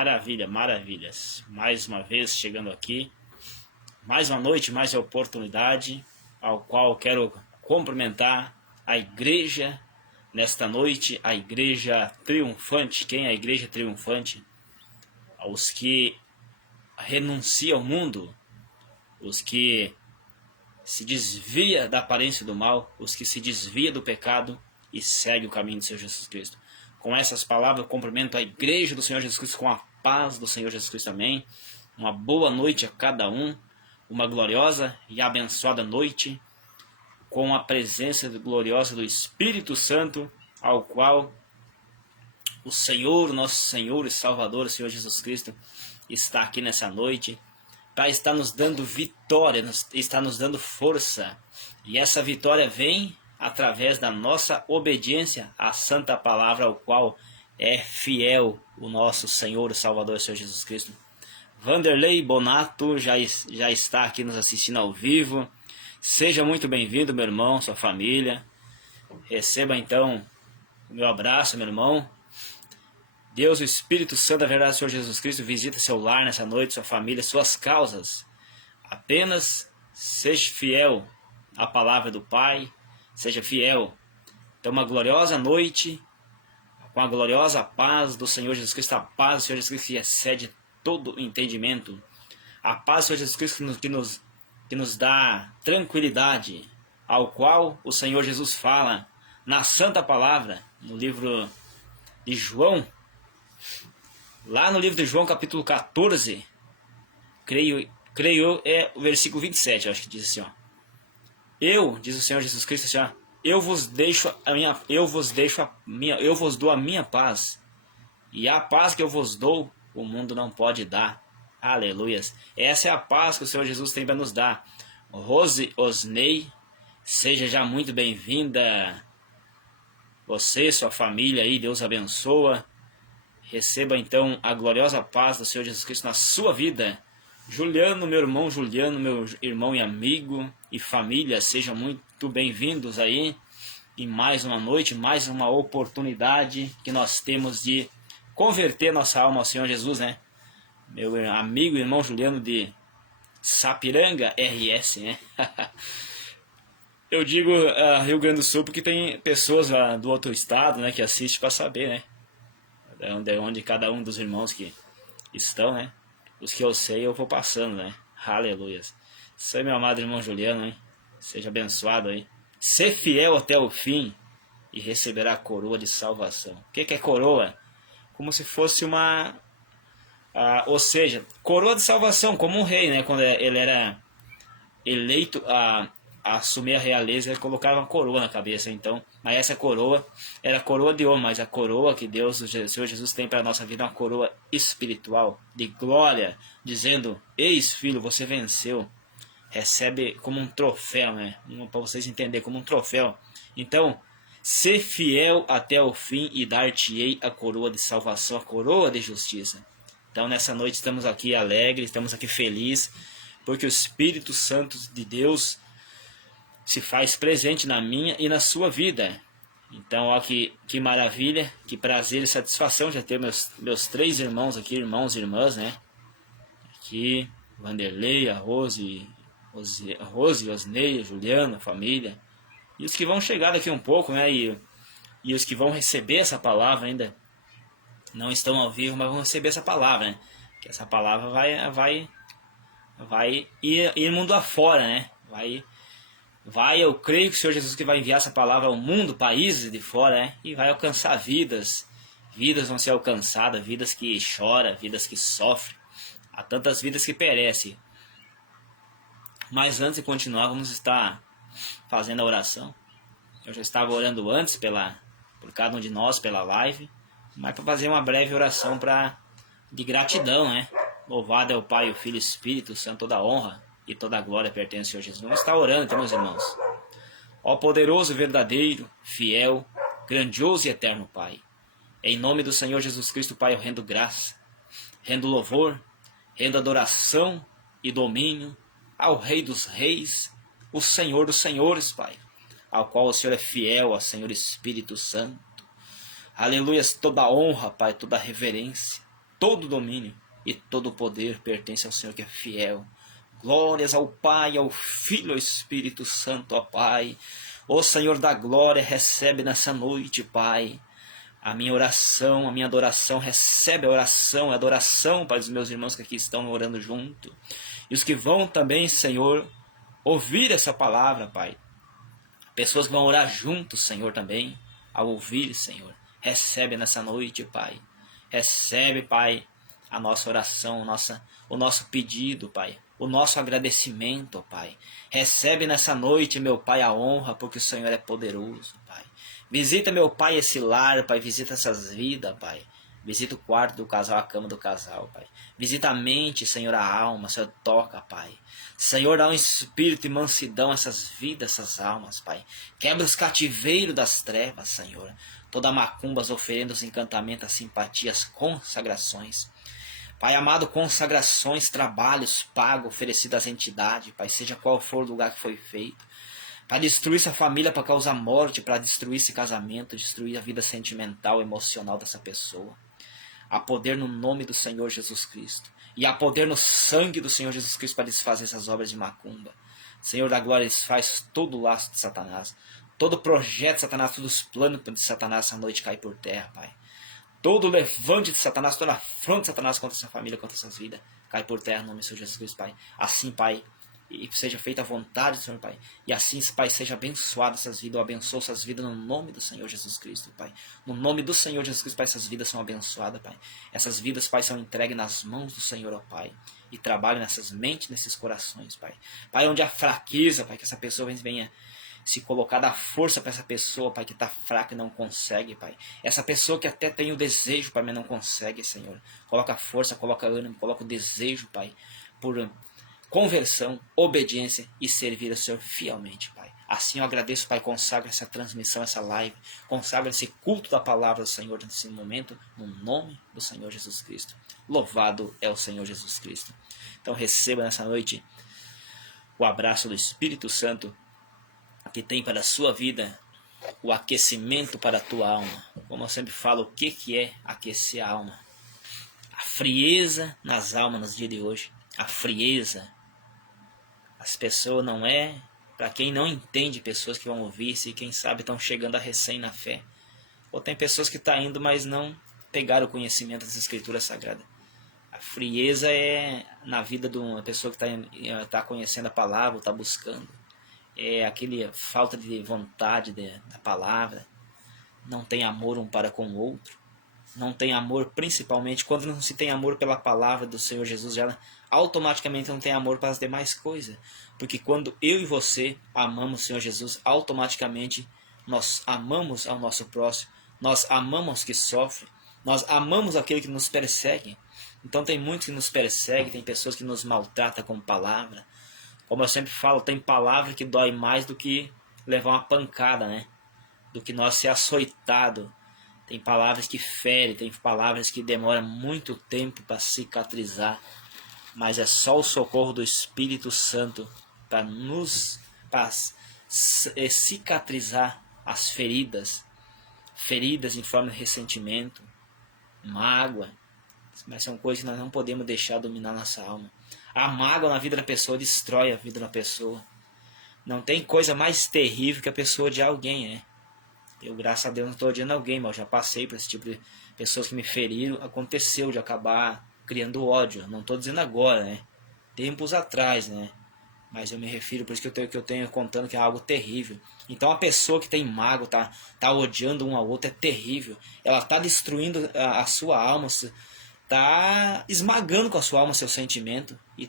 Maravilha, maravilhas. Mais uma vez chegando aqui. Mais uma noite, mais uma oportunidade, ao qual quero cumprimentar a igreja nesta noite, a igreja triunfante. Quem é a igreja triunfante? Os que renunciam ao mundo, os que se desvia da aparência do mal, os que se desvia do pecado e segue o caminho do Senhor Jesus Cristo. Com essas palavras eu cumprimento a igreja do Senhor Jesus Cristo com a paz do Senhor Jesus Cristo. Amém. Uma boa noite a cada um, uma gloriosa e abençoada noite, com a presença gloriosa do Espírito Santo, ao qual o Senhor, nosso Senhor e Salvador, o Senhor Jesus Cristo, está aqui nessa noite, para estar nos dando vitória, está nos dando força. E essa vitória vem através da nossa obediência à santa palavra, ao qual é fiel o nosso Senhor e Salvador, o Senhor Jesus Cristo. Vanderlei Bonato já está aqui nos assistindo ao vivo. Seja muito bem-vindo, meu irmão, sua família. Receba então o meu abraço, meu irmão. Deus, o Espírito Santo da verdade, Senhor Jesus Cristo, visita seu lar nessa noite, sua família, suas causas. Apenas seja fiel à palavra do Pai, seja fiel. Então, uma gloriosa noite, com a gloriosa paz do Senhor Jesus Cristo, a paz do Senhor Jesus Cristo que excede todo entendimento. A paz do Senhor Jesus Cristo que nos dá tranquilidade, ao qual o Senhor Jesus fala na Santa Palavra, no livro de João, lá no livro de João, capítulo 14, creio é o versículo 27, eu acho que diz assim, ó. Diz o Senhor Jesus Cristo assim, ó, eu vos dou a minha paz, e a paz que eu vos dou, o mundo não pode dar. Aleluias. Essa é a paz que o Senhor Jesus tem para nos dar. Rose Osnei, seja já muito bem-vinda. Você, sua família aí, Deus abençoa. Receba então a gloriosa paz do Senhor Jesus Cristo na sua vida. Juliano, meu irmão e amigo e família, sejam muito bem-vindos aí em mais uma noite, mais uma oportunidade que nós temos de converter nossa alma ao Senhor Jesus, né? Meu amigo e irmão Juliano de Sapiranga, RS, né? Eu digo Rio Grande do Sul porque tem pessoas do outro estado, né, que assistem para saber, né? De onde cada um dos irmãos que estão, né? Os que eu sei eu vou passando, né? Aleluias. Isso aí, meu amado irmão Juliano, hein? Seja abençoado aí. Ser fiel até o fim e receberá a coroa de salvação. O que é coroa? Como se fosse ou seja, coroa de salvação, como um rei, né? Quando ele era eleito a assumir a realeza, ele colocava uma coroa na cabeça. Então, mas essa coroa era a coroa de ouro, mas a coroa que Deus, o Senhor Jesus, tem para a nossa vida é uma coroa espiritual, de glória, dizendo, eis filho, você venceu. Recebe como um troféu, né? Para vocês entenderem, como um troféu. Então, ser fiel até o fim e dar-te-ei a coroa de salvação, a coroa de justiça. Então, nessa noite estamos aqui alegres, estamos aqui felizes, porque o Espírito Santo de Deus se faz presente na minha e na sua vida. Então, ó, que maravilha, que prazer e satisfação já ter meus três irmãos aqui, irmãos e irmãs, né? Aqui, Vanderlei, a Rose, Osnei, Juliano, a família. E os que vão chegar daqui um pouco, né? E os que vão receber essa palavra ainda não estão ao vivo, mas vão receber essa palavra, né? Que essa palavra vai ir mundo afora, né? Eu creio que o Senhor Jesus que vai enviar essa palavra ao mundo, países de fora, né? E vai alcançar vidas. Vidas vão ser alcançadas, vidas que choram, vidas que sofrem. Há tantas vidas que perecem. Mas antes de continuar, vamos estar fazendo a oração. Eu já estava orando antes por cada um de nós, pela live. Mas para fazer uma breve oração de gratidão, né? Louvado é o Pai, o Filho e o Espírito Santo, toda a honra e toda a glória pertence ao Senhor Jesus. Vamos estar orando, então, meus irmãos. Ó poderoso, verdadeiro, fiel, grandioso e eterno Pai. Em nome do Senhor Jesus Cristo, Pai, eu rendo graça, rendo louvor, rendo adoração e domínio ao Rei dos Reis, o Senhor dos Senhores, Pai, ao qual o Senhor é fiel, ao Senhor Espírito Santo. Aleluias, toda honra, Pai, toda reverência. todo domínio e todo poder pertence ao Senhor que é fiel. Glórias ao Pai, ao Filho e ao Espírito Santo, ó Pai. Ó Senhor da glória, recebe nessa noite, Pai, a minha oração, a minha adoração. Recebe a oração, a adoração para os meus irmãos que aqui estão orando junto. E os que vão também, Senhor, ouvir essa palavra, Pai. Pessoas que vão orar juntos, Senhor, também, ao ouvir, Senhor. Recebe nessa noite, Pai. Recebe, Pai, a nossa oração, o nosso pedido, Pai. O nosso agradecimento, Pai. Recebe nessa noite, meu Pai, a honra, porque o Senhor é poderoso, Pai. Visita, meu Pai, esse lar, Pai. Visita essas vidas, Pai. Visita o quarto do casal, a cama do casal, Pai. Visita a mente, Senhor, a alma. Senhor, toca, Pai. Senhor, dá um espírito e mansidão a essas vidas, essas almas, Pai. Quebra os cativeiros das trevas, Senhor. Toda macumba, as oferendas, encantamentos, as simpatias, consagrações. Pai amado, consagrações, trabalhos pagos, oferecidos às entidades, Pai, seja qual for o lugar que foi feito. Para destruir essa família, para causar morte, para destruir esse casamento, destruir a vida sentimental, emocional dessa pessoa. Há poder no nome do Senhor Jesus Cristo. E há poder no sangue do Senhor Jesus Cristo para desfazer essas obras de macumba. Senhor da glória, desfaz todo o laço de Satanás. Todo projeto de Satanás, todos os planos de Satanás essa noite cai por terra, Pai. Todo o levante de Satanás, toda a afronta de Satanás contra essa família, contra essas vidas, cai por terra no nome do Senhor Jesus Cristo, Pai. Assim, Pai, e seja feita a vontade do Senhor, Pai. E assim, Pai, seja abençoado essas vidas. Eu abençoo essas vidas no nome do Senhor Jesus Cristo, Pai. No nome do Senhor Jesus Cristo, Pai, essas vidas são abençoadas, Pai. Essas vidas, Pai, são entregues nas mãos do Senhor, ó Pai. E trabalham nessas mentes, nesses corações, Pai. Pai, onde há fraqueza, Pai, que essa pessoa venha se colocar, dar força para essa pessoa, Pai, que está fraca e não consegue, Pai. Essa pessoa que até tem o desejo, Pai, mas não consegue, Senhor. Coloca força, coloca ânimo, coloca o desejo, Pai, por conversão, obediência e servir ao Senhor fielmente, Pai. Assim eu agradeço, Pai, consagra essa transmissão, essa live, consagra esse culto da palavra do Senhor nesse momento, no nome do Senhor Jesus Cristo. Louvado é o Senhor Jesus Cristo. Então receba nessa noite o abraço do Espírito Santo, que tem para a sua vida o aquecimento para a tua alma. Como eu sempre falo, o que é aquecer a alma? A frieza nas almas nos dias de hoje. A frieza. As pessoas não é... Para quem não entende, pessoas que vão ouvir isso e quem sabe estão chegando a recém na fé. Ou tem pessoas que estão indo, mas não pegaram o conhecimento das Escrituras Sagradas. A frieza é na vida de uma pessoa que está conhecendo a palavra, está buscando. É aquele falta de vontade da palavra, não tem amor um para com o outro, não tem amor, principalmente quando não se tem amor pela palavra do Senhor Jesus, já automaticamente não tem amor para as demais coisas, porque quando eu e você amamos o Senhor Jesus, automaticamente nós amamos ao nosso próximo, nós amamos que sofre, nós amamos aquele que nos persegue. Então tem muitos que nos perseguem, tem pessoas que nos maltratam com palavra. Como eu sempre falo, tem palavra que dói mais do que levar uma pancada, né? Do que nós ser açoitado. Tem palavras que ferem, tem palavras que demoram muito tempo para cicatrizar. Mas é só o socorro do Espírito Santo para cicatrizar as feridas. Feridas em forma de ressentimento, mágoa. Mas são coisas que nós não podemos deixar dominar nossa alma. A mágoa na vida da pessoa destrói a vida da pessoa. Não tem coisa mais terrível que a pessoa odiar alguém, né? Eu, graças a Deus, não estou odiando alguém, mas eu já passei por esse tipo de pessoas que me feriram. Aconteceu de acabar criando ódio. Não estou dizendo agora, né? Tempos atrás, né? Mas eu me refiro, por isso que eu tenho contando que é algo terrível. Então a pessoa que tem mágoa, tá odiando um ao outro, é terrível. Ela está destruindo a sua alma, está esmagando com a sua alma seu sentimento e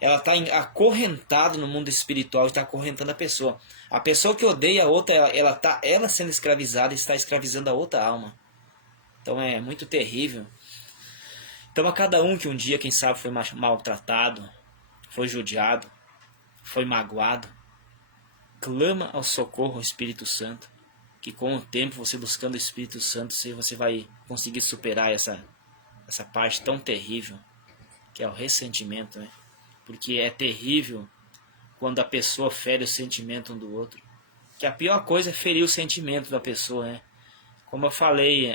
ela está acorrentada no mundo espiritual e está acorrentando a pessoa. A pessoa que odeia a outra, ela sendo escravizada, está escravizando a outra alma. Então é muito terrível. Então a cada um que um dia, quem sabe, foi maltratado, foi judiado, foi magoado, clama ao socorro ao Espírito Santo, que com o tempo, você buscando o Espírito Santo, você vai conseguir superar essa parte tão terrível que é o ressentimento, né? Porque é terrível quando a pessoa fere o sentimento um do outro, que a pior coisa é ferir o sentimento da pessoa, né? Como eu falei,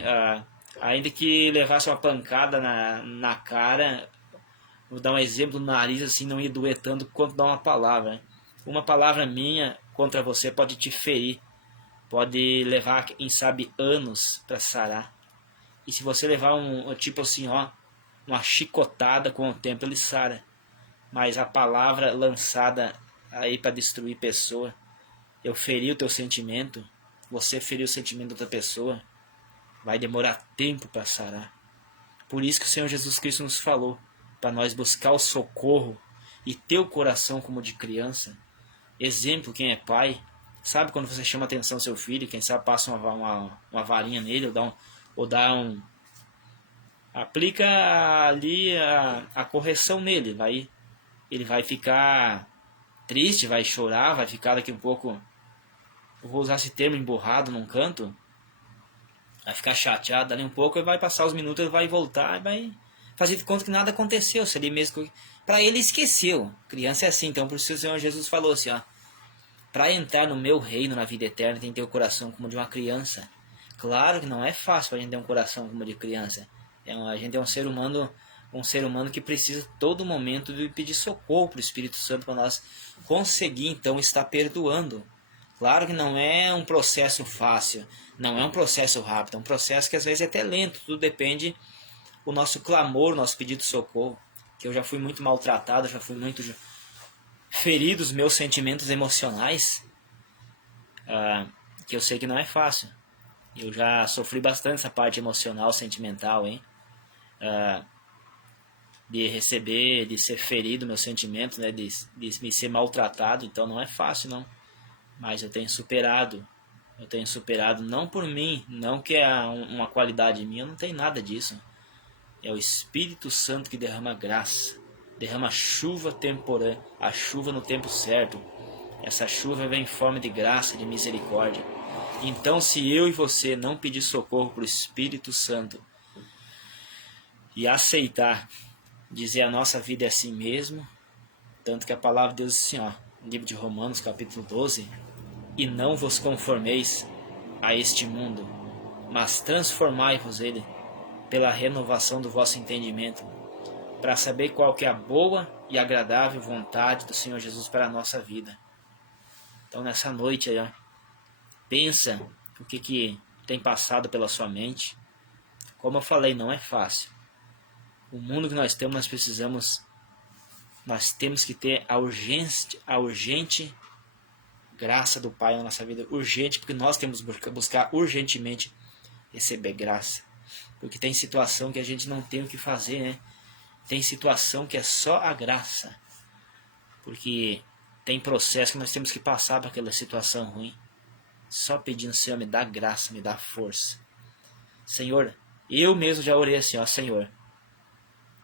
ainda que levasse uma pancada na cara, vou dar um exemplo, no nariz assim não ia doer tanto quanto dar uma palavra. Uma palavra minha contra você pode te ferir, pode levar, quem sabe, anos para sarar. E se você levar tipo assim, ó, uma chicotada, com o tempo ele sara. Mas a palavra lançada aí para destruir pessoa, eu feri o teu sentimento, você feriu o sentimento da outra pessoa, vai demorar tempo para sarar. Por isso que o Senhor Jesus Cristo nos falou, para nós buscar o socorro e ter o coração como de criança. Exemplo, quem é pai, sabe quando você chama a atenção do seu filho, quem sabe passa uma varinha nele, ou dá um... aplica ali a correção nele, ele vai ficar triste, vai chorar, vai ficar daqui um pouco, eu vou usar esse termo, emburrado num canto, vai ficar chateado ali um pouco, e vai passar os minutos, ele vai voltar, e vai fazer de conta que nada aconteceu, se ele mesmo, para ele esqueceu. Criança é assim, então por isso o Senhor Jesus falou assim, ó, para entrar no meu reino, na vida eterna, tem que ter o coração como de uma criança. Claro que não é fácil para a gente ter um coração como de criança. A gente é um ser humano que precisa todo momento de pedir socorro para o Espírito Santo para nós conseguir então estar perdoando. Claro que não é um processo fácil, não é um processo rápido, é um processo que às vezes é até lento, tudo depende do nosso clamor, nosso pedido de socorro. Que eu já fui muito maltratado, já fui muito ferido os meus sentimentos emocionais, que eu sei que não é fácil. Eu já sofri bastante essa parte emocional, sentimental, hein? De receber, de ser ferido meus sentimentos, né? De me ser maltratado, então não é fácil, não. Mas eu tenho superado não por mim, não que é uma qualidade minha, eu não tenho nada disso. É o Espírito Santo que derrama graça, derrama chuva temporã, a chuva no tempo certo. Essa chuva vem em forma de graça, de misericórdia. Então, se eu e você não pedir socorro para o Espírito Santo e aceitar, dizer a nossa vida é assim mesmo, tanto que a palavra de Deus diz assim, ó, no livro de Romanos, capítulo 12, e não vos conformeis a este mundo, mas transformai-vos ele pela renovação do vosso entendimento, para saber qual que é a boa e agradável vontade do Senhor Jesus para a nossa vida. Então nessa noite aí, ó, pensa o que tem passado pela sua mente. Como eu falei, não é fácil. O mundo que nós temos, nós temos que ter a urgente graça do Pai na nossa vida. Urgente, porque nós temos que buscar urgentemente receber graça. Porque tem situação que a gente não tem o que fazer, né? Tem situação que é só a graça. Porque tem processo que nós temos que passar para aquela situação ruim. Só pedindo, Senhor, me dá graça, me dá força. Senhor, eu mesmo já orei assim, ó, Senhor,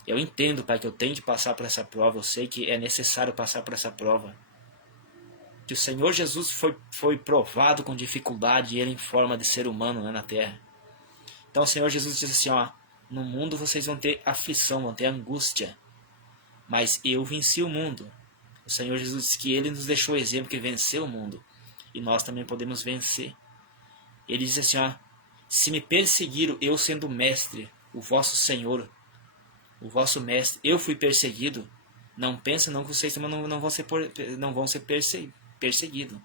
eu entendo, Pai, que eu tenho de passar por essa prova, eu sei que é necessário passar por essa prova. Que o Senhor Jesus foi provado com dificuldade, e ele em forma de ser humano, né, na terra. Então o Senhor Jesus diz assim, ó, no mundo vocês vão ter aflição, vão ter angústia, mas eu venci o mundo. O Senhor Jesus disse que ele nos deixou o exemplo que venceu o mundo, e nós também podemos vencer. Ele diz assim, ó, se me perseguiram, eu sendo mestre, o vosso Senhor, o vosso mestre, eu fui perseguido, não pensa não que vocês também não vão ser perseguidos.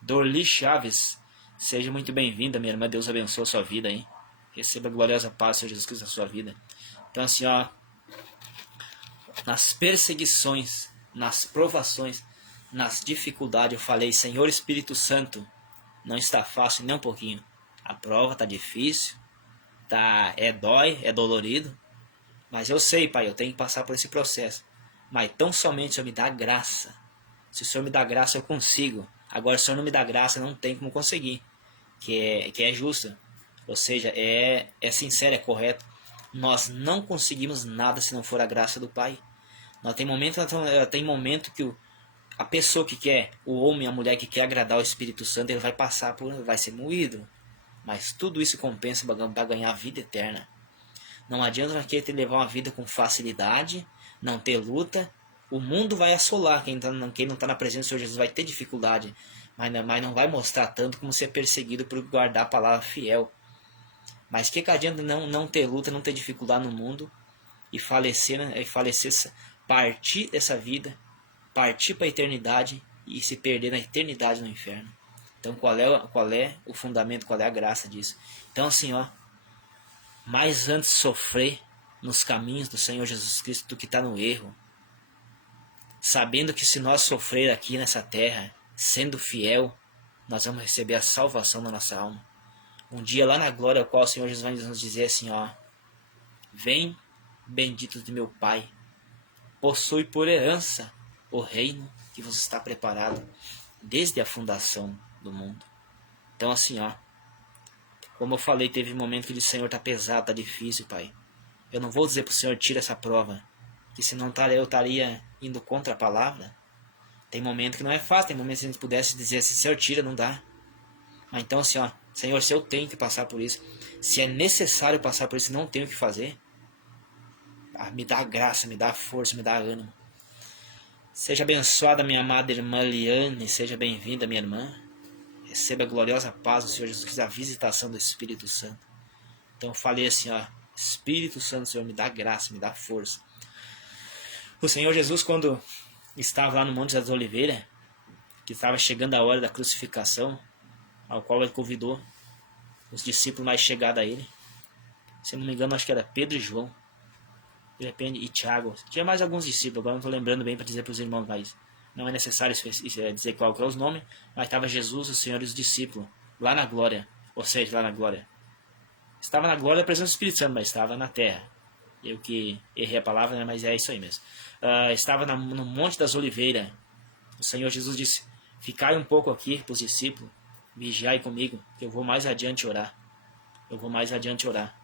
Dorli Chaves, seja muito bem-vinda, minha irmã, Deus abençoe a sua vida aí. Receba a gloriosa paz, Senhor Jesus Cristo, na sua vida. Então assim, ó, nas perseguições, nas provações, nas dificuldades, eu falei, Senhor Espírito Santo, não está fácil nem um pouquinho. A prova está difícil, dói, é dolorido, mas eu sei, Pai, eu tenho que passar por esse processo. Mas tão somente o Senhor me dá graça. Se o Senhor me dá graça, eu consigo. Agora, se o Senhor não me dá graça, não tem como conseguir. Que é justo. Ou seja, é sincero, é correto. Nós não conseguimos nada se não for a graça do Pai. Tem momento que a pessoa que quer, o homem, a mulher que quer agradar o Espírito Santo, ele vai ser moído. Mas tudo isso compensa para ganhar a vida eterna. Não adianta nós querer levar uma vida com facilidade, não ter luta. O mundo vai assolar, quem não está na presença do Senhor Jesus vai ter dificuldade, mas não vai mostrar tanto como ser perseguido por guardar a palavra fiel. Mas que adianta não ter luta, não ter dificuldade no mundo e falecer, né? Partir dessa vida, partir para a eternidade e se perder na eternidade no inferno. Então qual é o fundamento, qual é a graça disso? Então assim, ó, mais antes sofrer nos caminhos do Senhor Jesus Cristo do que está no erro, sabendo que se nós sofrer aqui nessa terra, sendo fiel, nós vamos receber a salvação da nossa alma. Um dia lá na glória, ao qual o Senhor Jesus vai nos dizer assim, ó: vem, bendito de meu Pai, possui por herança o reino que vos está preparado desde a fundação do mundo. Então assim, ó, como eu falei, teve um momento que o Senhor tá pesado, tá difícil, Pai. Eu não vou dizer pro Senhor, tira essa prova, que senão eu estaria indo contra a palavra. Tem momento que não é fácil, tem momento que a gente pudesse dizer assim, Senhor, tira, não dá. Mas então assim, ó, Senhor, se eu tenho que passar por isso, se é necessário passar por isso, não tenho o que fazer, me dá graça, me dá força, me dá ânimo. Seja abençoada minha amada irmã Liane, seja bem-vinda minha irmã. Receba a gloriosa paz do Senhor Jesus Cristo, a visitação do Espírito Santo. Então eu falei assim, ó, Espírito Santo, Senhor, me dá graça, me dá força. O Senhor Jesus, quando estava lá no Monte das Oliveiras, que estava chegando a hora da crucificação, ao qual ele convidou os discípulos mais chegados a ele. Se não me engano, acho que era Pedro e João, de repente, e Tiago. Tinha mais alguns discípulos, agora não estou lembrando bem para dizer para os irmãos, mas não é necessário dizer qual que é os nomes, mas estava Jesus, o Senhor e os discípulos, lá na glória, ou seja, lá na glória. Estava na glória da presença do Espírito Santo, mas estava na terra. Eu que errei a palavra, né, mas é isso aí mesmo. Estava no Monte das Oliveiras. O Senhor Jesus disse, ficai um pouco aqui para os discípulos, vigiai comigo, que eu vou mais adiante orar. Eu vou mais adiante orar.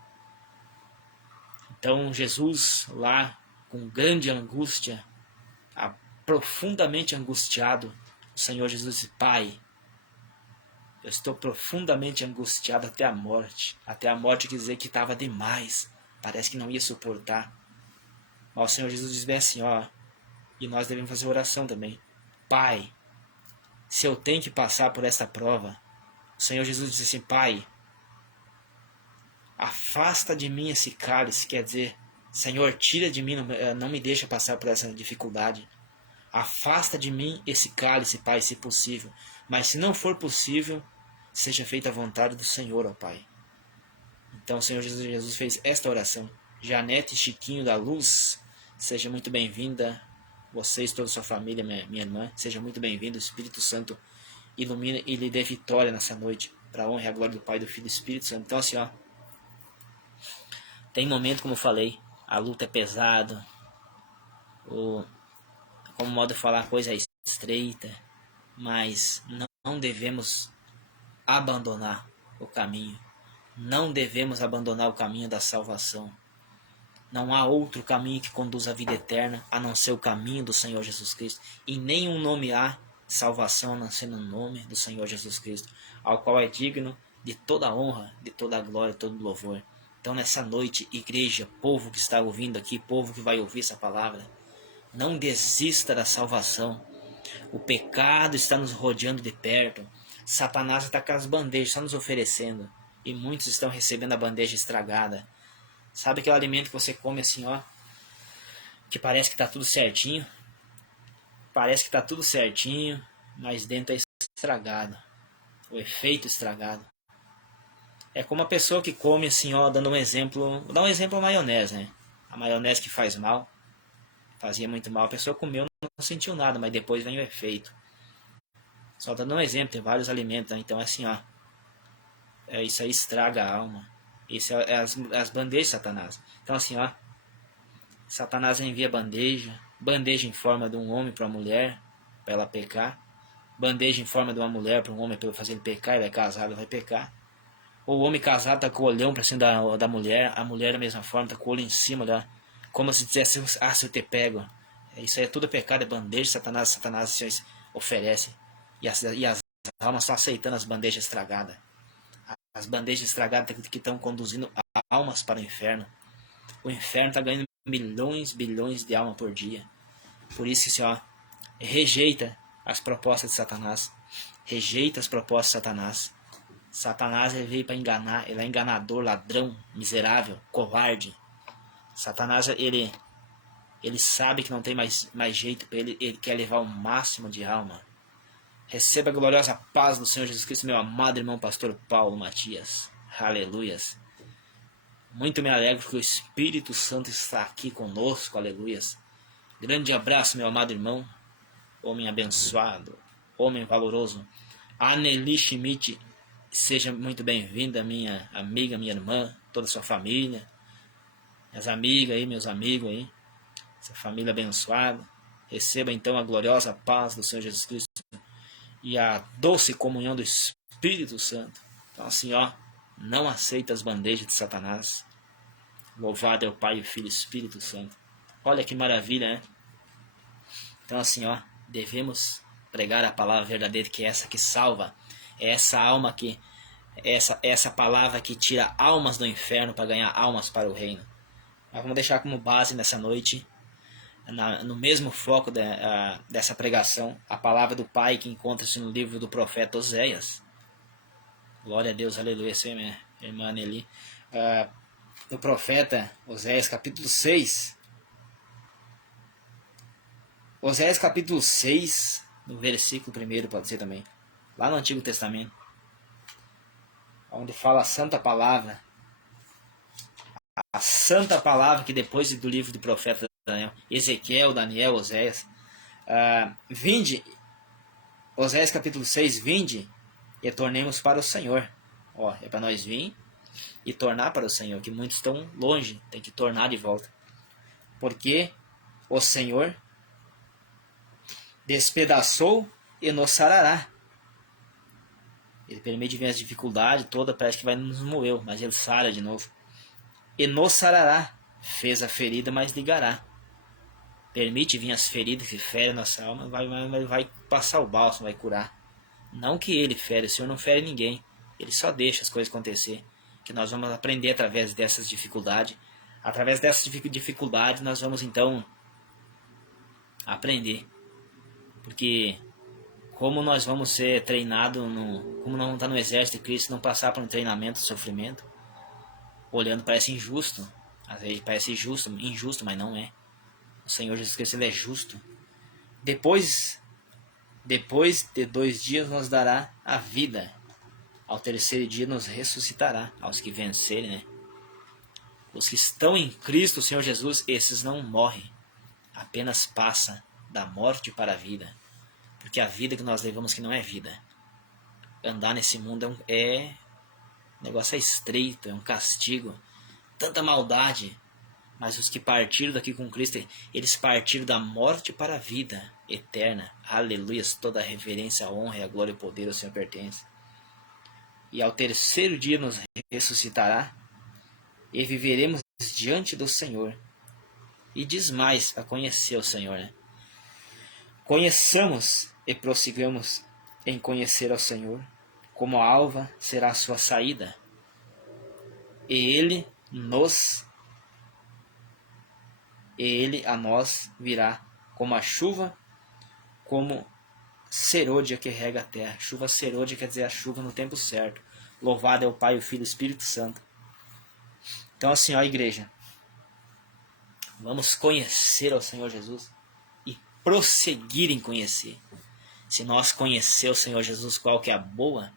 Então Jesus lá, com grande angústia, profundamente angustiado, o Senhor Jesus disse, Pai, eu estou profundamente angustiado até a morte. Até a morte quer dizer que estava demais. Parece que não ia suportar. Mas o Senhor Jesus diz bem assim, ó, e nós devemos fazer oração também. Pai, se eu tenho que passar por essa prova, o Senhor Jesus diz assim, Pai, afasta de mim esse cálice, quer dizer, Senhor, tira de mim, não me deixa passar por essa dificuldade. Afasta de mim esse cálice, Pai, se possível. Mas se não for possível, seja feita a vontade do Senhor, ó Pai. Então o Senhor Jesus fez esta oração. Janete Chiquinho da Luz, seja muito bem-vinda. Vocês, toda a sua família, minha irmã, seja muito bem-vindo. O Espírito Santo ilumina e lhe dê vitória nessa noite, para a honra e a glória do Pai, do Filho e do Espírito Santo. Então assim, ó, tem momento, como eu falei, a luta é pesada, como modo de falar, a coisa é estreita, mas não devemos abandonar o caminho. Não devemos abandonar o caminho da salvação. Não há outro caminho que conduz à vida eterna a não ser o caminho do Senhor Jesus Cristo. E nenhum nome há salvação a não ser no nome do Senhor Jesus Cristo, ao qual é digno de toda a honra, de toda a glória, de todo o louvor. Então nessa noite, igreja, povo que está ouvindo aqui, povo que vai ouvir essa palavra, não desista da salvação. O pecado está nos rodeando de perto. Satanás está com as bandejas, está nos oferecendo. E muitos estão recebendo a bandeja estragada. Sabe aquele alimento que você come assim, ó, que parece que está tudo certinho? Parece que está tudo certinho, mas dentro é estragado. O efeito estragado. É como a pessoa que come assim, ó, dando um exemplo. Vou dar um exemplo a maionese, né? A maionese que faz mal. Fazia muito mal. A pessoa comeu, não sentiu nada, mas depois vem o efeito. Só dando um exemplo, tem vários alimentos, né? Então assim, ó. Isso aí estraga a alma. Isso é as bandejas de Satanás. Então assim, ó. Satanás envia bandeja em forma de um homem para uma mulher, para ela pecar. Bandeja em forma de uma mulher para um homem, para ele fazer ele pecar. Ele é casado, vai pecar. Ou o homem casado tá com o olhão para cima da mulher. A mulher da mesma forma, tá com o olho em cima dela. Como se dissesse, se eu te pego. Isso aí é tudo pecado, é bandeja de Satanás. Satanás se oferece. E as almas estão aceitando as bandejas estragadas. As bandejas estragadas que estão conduzindo almas para o inferno. O inferno está ganhando milhões, bilhões de almas por dia. Por isso, assim, rejeita as propostas de Satanás. Rejeita as propostas de Satanás. Satanás ele veio para enganar, ele é enganador, ladrão, miserável, covarde. Satanás ele sabe que não tem mais jeito para ele, ele quer levar o máximo de alma. Receba a gloriosa paz do Senhor Jesus Cristo, meu amado irmão pastor Paulo Matias. Aleluias. Muito me alegro que o Espírito Santo está aqui conosco, aleluias. Grande abraço, meu amado irmão, homem abençoado, homem valoroso. Anneli Schmidt, seja muito bem-vinda, minha amiga, minha irmã, toda a sua família, minhas amigas aí, meus amigos aí, essa família abençoada. Receba então a gloriosa paz do Senhor Jesus Cristo e a doce comunhão do Espírito Santo. Então assim, ó, não aceita as bandejas de Satanás. Louvado é o Pai, o Filho e o Espírito Santo. Olha que maravilha, né? Então assim, ó, devemos pregar a palavra verdadeira, que é essa que salva. É essa alma que essa palavra que tira almas do inferno para ganhar almas para o reino. Nós vamos deixar como base nessa noite, no mesmo foco dessa pregação, a palavra do Pai que encontra-se no livro do profeta Oséias. Glória a Deus, aleluia, essa é minha irmã ali. No profeta Oséias capítulo 6. Oséias capítulo 6, no versículo 1 pode ser também. Lá no Antigo Testamento. Onde fala a santa palavra. A santa palavra que depois do livro do profeta Daniel, Ezequiel, Daniel, Oséias. Vinde, Oséias capítulo 6, vinde e tornemos para o Senhor. Ó, é para nós vir e tornar para o Senhor, que muitos estão longe, tem que tornar de volta. Porque o Senhor despedaçou e nos sarará. Ele permite vir as dificuldades toda, parece que vai nos moer, mas ele sara de novo. E nos sarará, fez a ferida, mas ligará. Permite vir as feridas que ferem nossa alma, vai passar o bálsamo, vai curar. Não que ele fere, o Senhor não fere ninguém. Ele só deixa as coisas acontecer. Que nós vamos aprender através dessas dificuldades. Através dessas dificuldades nós vamos então aprender. Porque como nós vamos ser treinados, como nós vamos estar no exército de Cristo, não passar por um treinamento de sofrimento, olhando parece injusto. Às vezes parece injusto, mas não é. O Senhor Jesus Cristo ele é justo. Depois de 2 dias nos dará a vida. Ao terceiro dia nos ressuscitará. Aos que vencerem, né? Os que estão em Cristo, o Senhor Jesus, esses não morrem. Apenas passam da morte para a vida. Porque a vida que nós levamos que não é vida. Andar nesse mundo o negócio é estreito, é um castigo. Tanta maldade. Mas os que partiram daqui com Cristo, eles partiram da morte para a vida eterna. Aleluia, toda a reverência, a honra, a glória e o poder ao Senhor pertence. E ao terceiro dia nos ressuscitará e viveremos diante do Senhor. E diz mais para conhecer o Senhor, né? Conheçamos e prossigamos em conhecer ao Senhor, como a alva será a sua saída. E ele a nós virá como a chuva, como serôdia que rega a terra. Chuva serôdia quer dizer a chuva no tempo certo. Louvado é o Pai, o Filho e o Espírito Santo. Então assim, ó igreja, vamos conhecer ao Senhor Jesus e prosseguir em conhecer. Se nós conhecer o Senhor Jesus, qual que é a boa,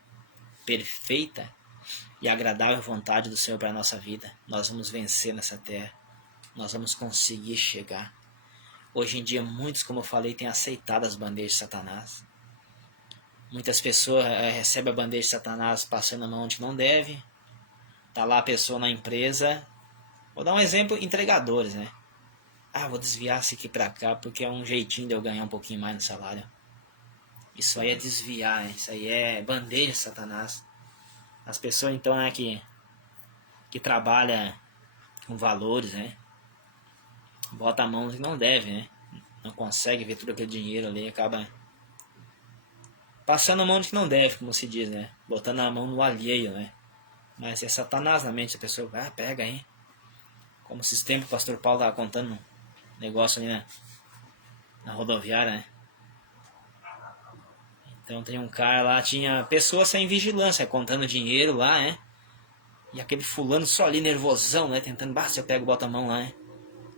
perfeita e agradável vontade do Senhor para a nossa vida, nós vamos vencer nessa terra. Nós vamos conseguir chegar. Hoje em dia, muitos, como eu falei, têm aceitado as bandejas de Satanás. Muitas pessoas recebem a bandeja de Satanás passando a mão onde não deve. Tá lá a pessoa na empresa. Vou dar um exemplo, entregadores, né? Vou desviar isso aqui para cá porque é um jeitinho de eu ganhar um pouquinho mais no salário. Isso aí é desviar, né? Isso aí é bandeja de Satanás. As pessoas, então, que trabalham com valores, né? Bota a mão que não deve, né? Não consegue ver todo aquele dinheiro ali, acaba passando a mão de que não deve, como se diz, né? Botando a mão no alheio, né? Mas é Satanás na mente, a pessoa pega aí. Como esses tempos o pastor Paulo estava contando um negócio ali na rodoviária, né? Então tem um cara lá, tinha pessoas sem vigilância, contando dinheiro lá, né? E aquele fulano só ali nervosão, né? Tentando, se eu pego, bota a mão lá, né?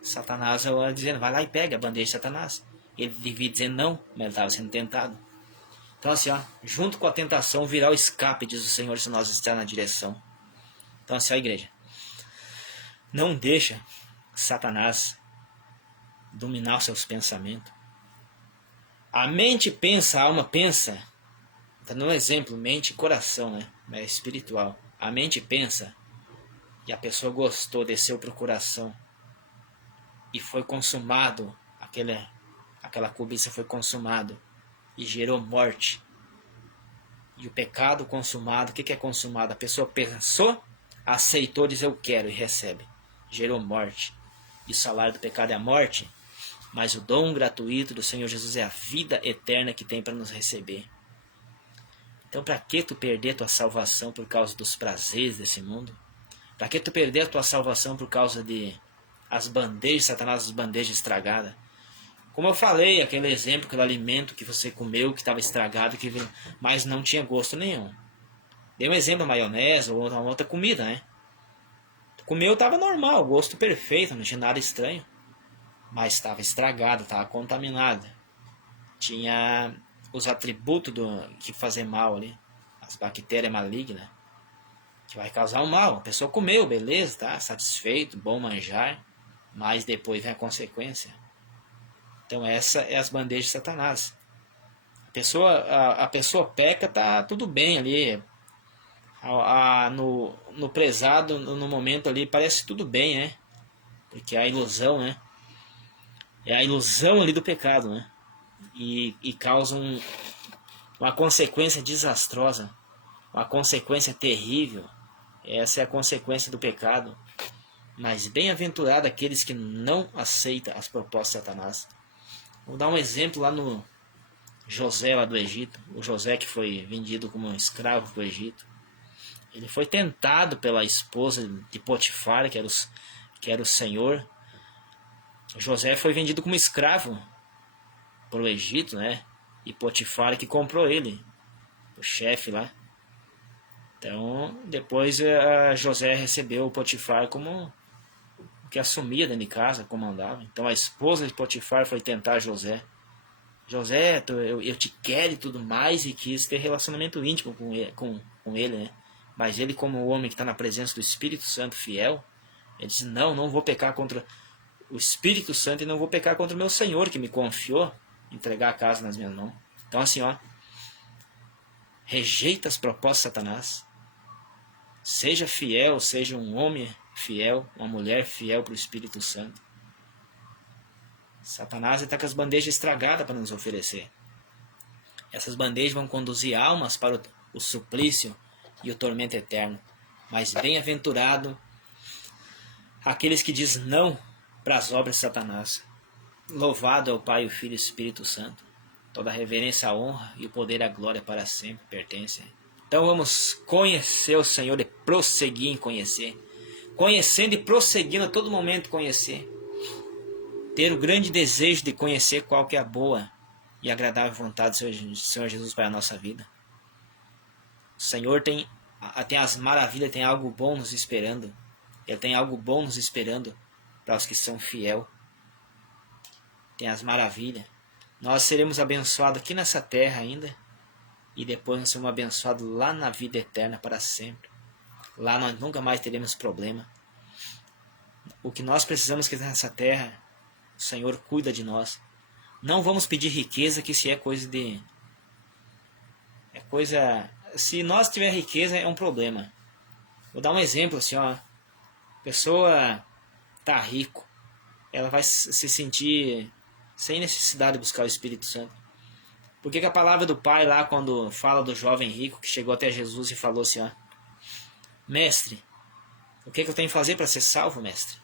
Satanás dizendo, vai lá e pega a bandeja de Satanás. Ele devia dizer não, mas ele estava sendo tentado. Então assim, ó, junto com a tentação virá o escape, diz o Senhor, se nós estarmos na direção. Então assim, ó, igreja, não deixa Satanás dominar os seus pensamentos. A mente pensa, a alma pensa. Tá dando um exemplo, mente e coração, né? É espiritual. A mente pensa e a pessoa gostou, desceu para o coração e foi consumado, aquela cobiça foi consumado e gerou morte. E o pecado consumado, o que é consumado? A pessoa pensou, aceitou, diz eu quero e recebe. Gerou morte. E o salário do pecado é a morte, mas o dom gratuito do Senhor Jesus é a vida eterna que tem para nos receber. Então para que tu perder tua salvação por causa dos prazeres desse mundo? Para que tu perder a tua salvação por causa de as bandejas, Satanás, as bandejas estragadas? Como eu falei, aquele exemplo, aquele alimento que você comeu, que estava estragado, mas não tinha gosto nenhum. Dei um exemplo, a maionese ou outra comida, né? Tu comeu, estava normal, gosto perfeito, não tinha nada estranho. Mas estava estragado, estava contaminado. Tinha os atributos que fazem mal ali. As bactérias malignas, que vai causar um mal. A pessoa comeu, beleza, tá satisfeito, bom manjar, mas depois vem a consequência. Então essa é as bandejas de Satanás. A pessoa peca, tá tudo bem ali. No prezado, no momento ali, parece tudo bem, né? Porque é a ilusão, né? É a ilusão ali do pecado, né? E causa uma consequência desastrosa, uma consequência terrível. Essa é a consequência do pecado. Mas bem-aventurado aqueles que não aceitam as propostas de Satanás. Vou dar um exemplo lá no José lá do Egito. O José que foi vendido como um escravo para o Egito. Ele foi tentado pela esposa de Potifar, que era o senhor. José foi vendido como escravo para o Egito, né? E Potifar que comprou ele, o chefe lá. Então, depois José recebeu o Potifar como que assumia dentro de casa, comandava. Então a esposa de Potifar foi tentar José. José, eu te quero e tudo mais, e quis ter relacionamento íntimo com ele, né? Mas ele, como o homem que está na presença do Espírito Santo fiel, ele disse, não vou pecar contra o Espírito Santo e não vou pecar contra o meu Senhor, que me confiou entregar a casa nas minhas mãos. Então assim, ó, rejeita as propostas de Satanás. Seja fiel, seja um homem fiel, uma mulher fiel para o Espírito Santo. Satanás está com as bandejas estragadas para nos oferecer. Essas bandejas vão conduzir almas para o suplício e o tormento eterno. Mas bem-aventurado aqueles que dizem não para as obras de Satanás. Louvado é o Pai, o Filho e o Espírito Santo. Toda a reverência, a honra e o poder e a glória para sempre pertencem. Então vamos conhecer o Senhor e prosseguir em conhecer. Conhecendo e prosseguindo a todo momento conhecer. Ter o grande desejo de conhecer qual que é a boa e agradável vontade do Senhor Jesus para a nossa vida. O Senhor tem as maravilhas, tem algo bom nos esperando. Ele tem algo bom nos esperando para os que são fiel. Tem as maravilhas. Nós seremos abençoados aqui nessa terra ainda. E depois nós seremos abençoados lá na vida eterna para sempre. Lá nós nunca mais teremos problema. O que nós precisamos que nessa terra, o Senhor cuida de nós. Não vamos pedir riqueza, que se é coisa de... Se nós tiver riqueza, é um problema. Vou dar um exemplo assim, ó. A pessoa tá rico. Ela vai se sentir sem necessidade de buscar o Espírito Santo. Por que a palavra do Pai lá, quando fala do jovem rico que chegou até Jesus e falou assim, ó, mestre, o que eu tenho que fazer para ser salvo, mestre?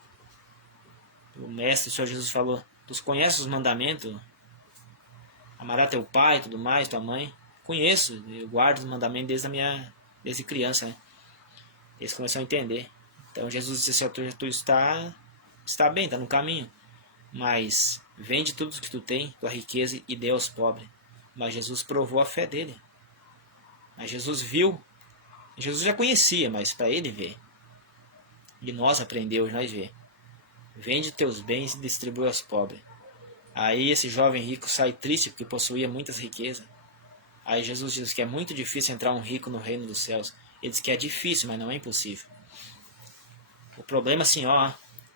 O mestre, o Senhor Jesus falou, tu conheces os mandamentos? Amará teu pai, tudo mais, tua mãe. Conheço, eu guardo os mandamentos desde criança, né? Eles começaram a entender. Então Jesus disse assim, tu está bem, está no caminho. Mas vende tudo que tu tem, tua riqueza, e dê aos pobres. Mas Jesus provou a fé dele. Mas Jesus viu. Jesus já conhecia, mas para ele ver. E nós aprendemos, nós ver. Vende teus bens e distribui aos pobres. Aí esse jovem rico sai triste porque possuía muitas riquezas. Aí Jesus diz que é muito difícil entrar um rico no reino dos céus. Ele diz que é difícil, mas não é impossível. O problema, assim,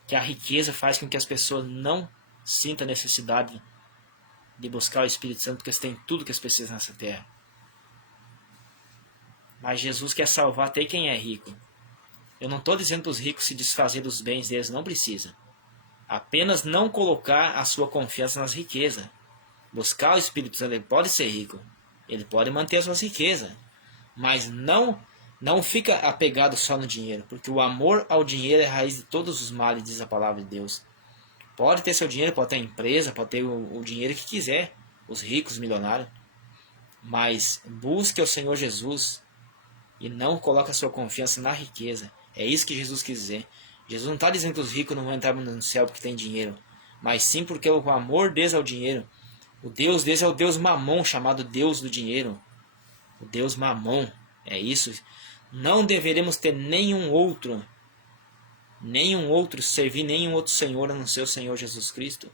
que a riqueza faz com que as pessoas não sintam a necessidade de buscar o Espírito Santo, porque eles têm tudo que eles precisam nessa terra. Mas Jesus quer salvar até quem é rico. Eu não estou dizendo para os ricos se desfazer dos bens deles, não precisa. Apenas não colocar a sua confiança nas riquezas. Buscar o Espírito Santo, ele pode ser rico. Ele pode manter as suas riquezas. Mas não fica apegado só no dinheiro. Porque o amor ao dinheiro é a raiz de todos os males, diz a palavra de Deus. Pode ter seu dinheiro, pode ter empresa, pode ter o dinheiro que quiser. Os ricos, os milionários. Mas busque o Senhor Jesus e não coloque a sua confiança na riqueza. É isso que Jesus quis dizer. Jesus não está dizendo que os ricos não vão entrar no céu porque tem dinheiro. Mas sim porque o amor deles ao dinheiro. O Deus deles é o Deus Mamon, chamado Deus do dinheiro. O Deus Mamon. É isso. Não deveremos ter nenhum outro, servir nenhum outro Senhor a não ser o Senhor Jesus Cristo.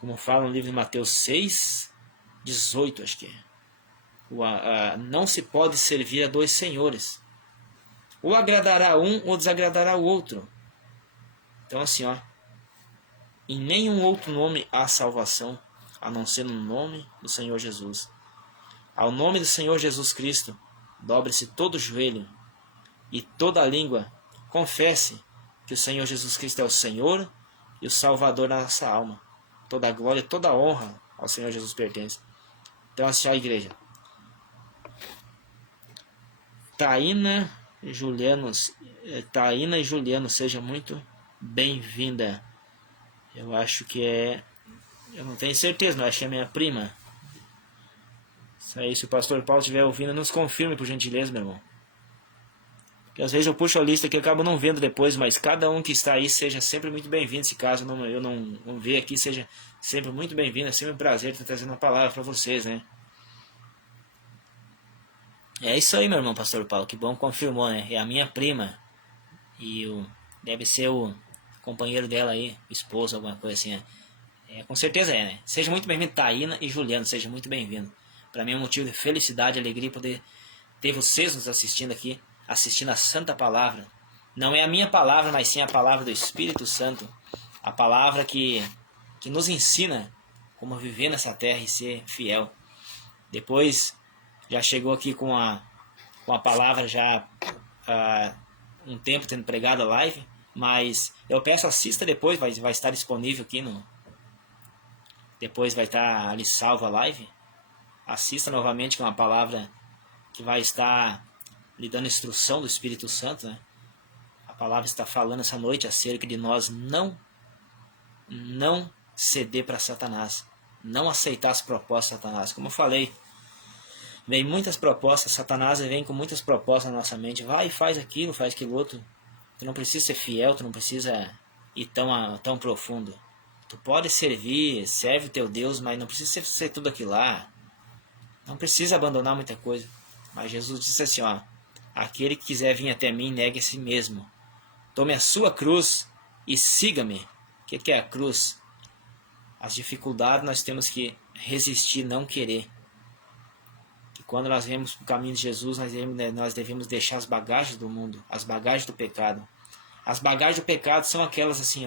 Como fala no livro de Mateus 6, 18, acho que é. Não se pode servir a dois senhores. Ou agradará um ou desagradará o outro. Então assim, em nenhum outro nome há salvação, a não ser no nome do Senhor Jesus. Ao nome do Senhor Jesus Cristo, dobre-se todo o joelho e toda a língua confesse que o Senhor Jesus Cristo é o Senhor e o Salvador da nossa alma. Toda a glória e toda a honra ao Senhor Jesus pertence. Então assim, igreja. Taína e Juliano, seja muito bem-vinda. Eu acho que é... Eu não tenho certeza, mas acho que é minha prima. Isso aí, se o pastor Paulo estiver ouvindo, nos confirme, por gentileza, meu irmão. Porque às vezes eu puxo a lista que eu acabo não vendo depois, mas cada um que está aí seja sempre muito bem-vindo. Se caso eu não ver aqui, seja sempre muito bem-vindo. É sempre um prazer estar trazendo uma palavra para vocês, né? É isso aí, meu irmão, pastor Paulo. Que bom que confirmou, né? É a minha prima. E deve ser o companheiro dela aí, o esposo, alguma coisa assim, né? Com certeza é, né? Seja muito bem-vindo, Taína e Juliano. Seja muito bem-vindo. Para mim é um motivo de felicidade e alegria poder ter vocês nos assistindo aqui, assistindo a Santa Palavra. Não é a minha palavra, mas sim a palavra do Espírito Santo. A palavra que nos ensina como viver nessa terra e ser fiel. Depois já chegou aqui com a palavra já há um tempo tendo pregado a live, mas eu peço, assista depois, vai estar disponível aqui depois vai estar ali salva a live. Assista novamente com a palavra que vai estar lhe dando instrução do Espírito Santo, né? A palavra está falando essa noite acerca de nós não ceder para Satanás, não aceitar as propostas de Satanás. Como eu falei, vem muitas propostas, Satanás vem com muitas propostas na nossa mente. Vai e faz aquilo outro. Tu não precisa ser fiel, tu não precisa ir tão profundo. Tu pode serve o teu Deus, mas não precisa ser tudo aquilo lá. Não precisa abandonar muita coisa. Mas Jesus disse assim, aquele que quiser vir até mim, negue a si mesmo. Tome a sua cruz e siga-me. O que é a cruz? As dificuldades nós temos que resistir, não querer. E quando nós vemos para o caminho de Jesus, nós devemos deixar as bagagens do mundo, as bagagens do pecado. As bagagens do pecado são aquelas assim,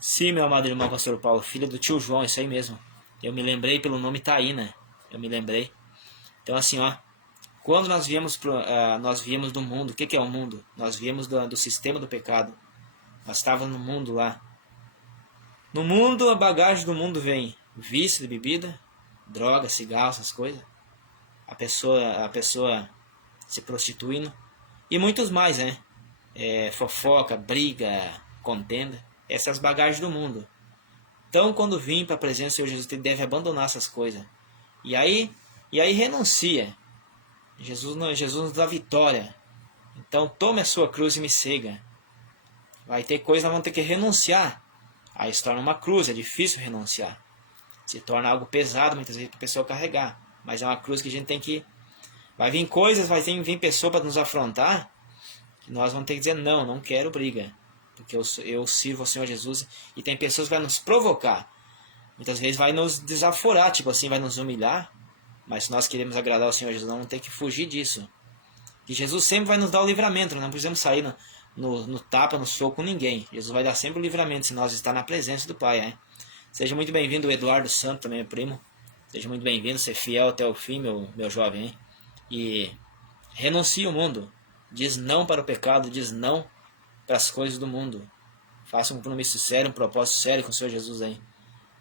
Sim, meu amado irmão pastor Paulo, filho do tio João, isso aí mesmo. Eu me lembrei pelo nome Taína. Eu me lembrei. Então assim, quando nós viemos do mundo, o que é o mundo? Nós viemos do sistema do pecado. Nós estávamos no mundo lá. No mundo, a bagagem do mundo vem vício de bebida, droga, cigarro, essas coisas. A pessoa se prostituindo. E muitos mais, né? Fofoca, briga, contenda. Essas bagagens do mundo. Então, quando vim para a presença do Senhor Jesus, ele deve abandonar essas coisas. E aí renuncia. Jesus nos dá vitória. Então, tome a sua cruz e me siga. Vai ter coisa que nós vamos ter que renunciar. Aí se torna uma cruz, é difícil renunciar. Se torna algo pesado muitas vezes para a pessoa carregar. Mas é uma cruz que a gente tem que... Vai vir coisas, vai vir pessoa para nos afrontar, que nós vamos ter que dizer, não quero briga. Porque eu sirvo ao Senhor Jesus, e tem pessoas que vão nos provocar. Muitas vezes vai nos desaforar, tipo assim, vai nos humilhar. Mas se nós queremos agradar ao Senhor Jesus, nós vamos ter que fugir disso. E Jesus sempre vai nos dar o livramento, não precisamos sair no tapa, no soco com ninguém. Jesus vai dar sempre o livramento se nós estar na presença do Pai. Né? Seja muito bem-vindo, o Eduardo Santo, também meu primo. Seja muito bem-vindo, ser fiel até o fim, meu jovem. Hein? E renuncie ao mundo. Diz não para o pecado, diz não para as coisas do mundo. Faça um compromisso sério, um propósito sério com o Senhor Jesus. Hein?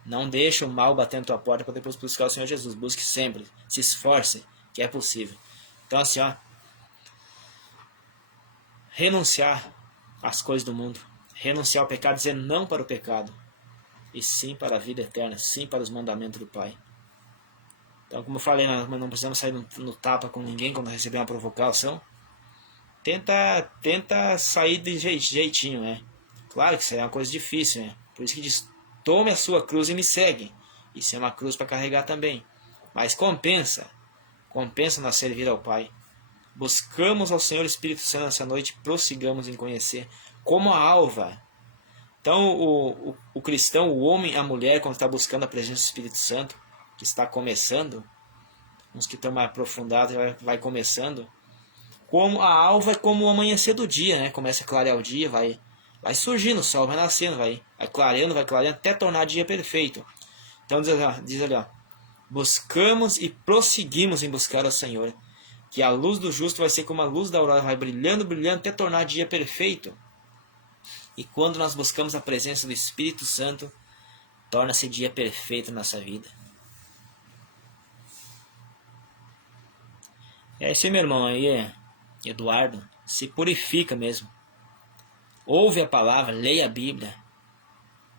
Não deixe o mal bater na tua porta para depois buscar o Senhor Jesus. Busque sempre, se esforce, que é possível. Então assim, renunciar às coisas do mundo, renunciar ao pecado, dizer não para o pecado, e sim para a vida eterna, sim para os mandamentos do Pai. Então, como eu falei, nós não precisamos sair no tapa com ninguém quando receber uma provocação. Tenta sair de jeitinho, né? Claro que isso é uma coisa difícil, né? Por isso que diz, tome a sua cruz e me segue. Isso é uma cruz para carregar também. Mas compensa nós servir ao Pai. Buscamos ao Senhor Espírito Santo nessa noite, prossigamos em conhecer como a alva. Então o cristão, o homem, a mulher, quando está buscando a presença do Espírito Santo, que está começando, uns que estão mais aprofundados, vai começando, como a alva é como o amanhecer do dia, né? Começa a clarear o dia, vai surgindo o sol, vai nascendo, vai clareando, até tornar dia perfeito. Então diz ali, buscamos e prosseguimos em buscar ao Senhor, que a luz do justo vai ser como a luz da aurora, vai brilhando, até tornar dia perfeito. E quando nós buscamos a presença do Espírito Santo, torna-se dia perfeito na nossa vida. É isso aí, meu irmão, aí, Eduardo, se purifica mesmo. Ouve a palavra, leia a Bíblia,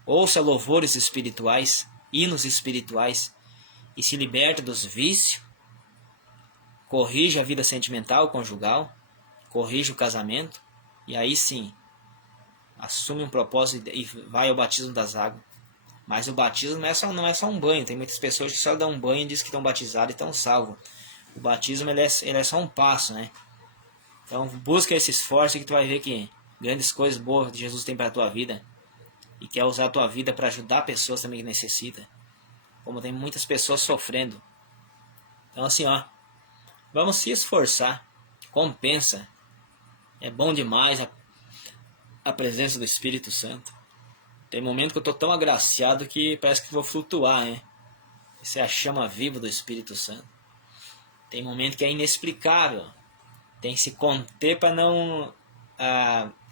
ouça louvores espirituais, hinos espirituais, e se liberta dos vícios, corrige a vida sentimental, conjugal, corrige o casamento, e aí sim, assume um propósito e vai ao batismo das águas. Mas o batismo não é só um banho. Tem muitas pessoas que só dão um banho e dizem que estão batizados e estão salvos. O batismo ele é só um passo, né? Então busca esse esforço que tu vai ver que grandes coisas boas que Jesus tem para a tua vida. E quer usar a tua vida para ajudar pessoas também que necessitam. Como tem muitas pessoas sofrendo. Então assim, vamos se esforçar. Compensa. É bom demais a presença do Espírito Santo. Tem momento que eu estou tão agraciado que parece que vou flutuar, né? Isso é a chama viva do Espírito Santo. Tem momento que é inexplicável. Tem que se conter para não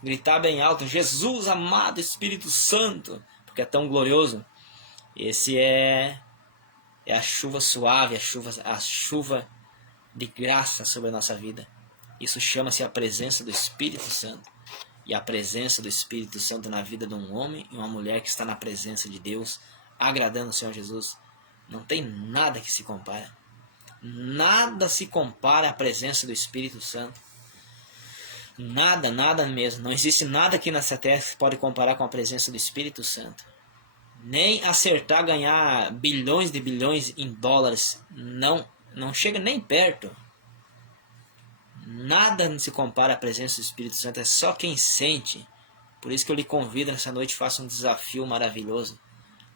gritar bem alto, Jesus amado Espírito Santo, porque é tão glorioso. Esse é a chuva suave, a chuva de graça sobre a nossa vida. Isso chama-se a presença do Espírito Santo. E a presença do Espírito Santo na vida de um homem e uma mulher que está na presença de Deus, agradando o Senhor Jesus, não tem nada que se compara. Nada se compara à presença do Espírito Santo. Nada, nada mesmo. Não existe nada aqui nessa terra que pode comparar com a presença do Espírito Santo. Nem acertar ganhar bilhões de bilhões em dólares. Não chega nem perto. Nada se compara à presença do Espírito Santo, é só quem sente. Por isso que eu lhe convido nessa noite, faça um desafio maravilhoso.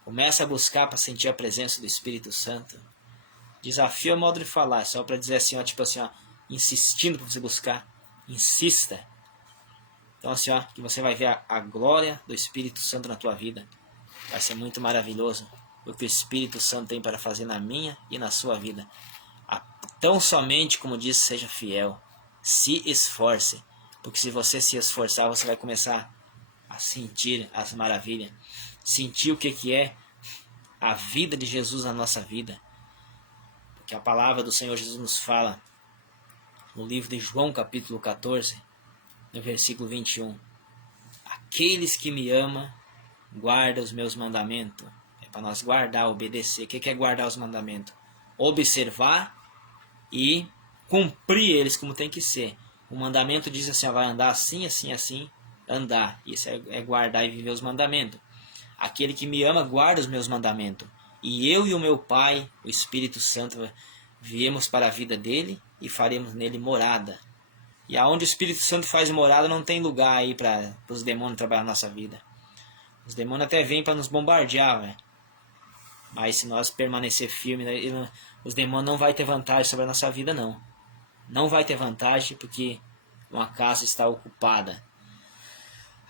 Comece a buscar para sentir a presença do Espírito Santo. Desafio é modo de falar, só para dizer assim, insistindo para você buscar. Insista. Então assim, que você vai ver a glória do Espírito Santo na tua vida. Vai ser muito maravilhoso o que o Espírito Santo tem para fazer na minha e na sua vida. Tão somente, como disse, seja fiel. Se esforce, porque se você se esforçar, você vai começar a sentir as maravilhas, sentir o que é a vida de Jesus na nossa vida, porque a palavra do Senhor Jesus nos fala no livro de João capítulo 14, no versículo 21, aqueles que me amam, guardam os meus mandamentos. É para nós guardar, obedecer. O que é guardar os mandamentos? Observar e cumprir eles como tem que ser. O mandamento diz assim, vai andar assim, assim, assim, andar. Isso é guardar e viver os mandamentos. Aquele que me ama guarda os meus mandamentos. e eu e o meu Pai, o Espírito Santo, viemos para a vida dele e faremos nele morada. E aonde o Espírito Santo faz morada não tem lugar aí para os demônios trabalhar na nossa vida. Os demônios até vêm para nos bombardear, velho. Mas se nós permanecer firme, os demônios não vão ter vantagem sobre a nossa vida, não. Não vai ter vantagem porque uma casa está ocupada.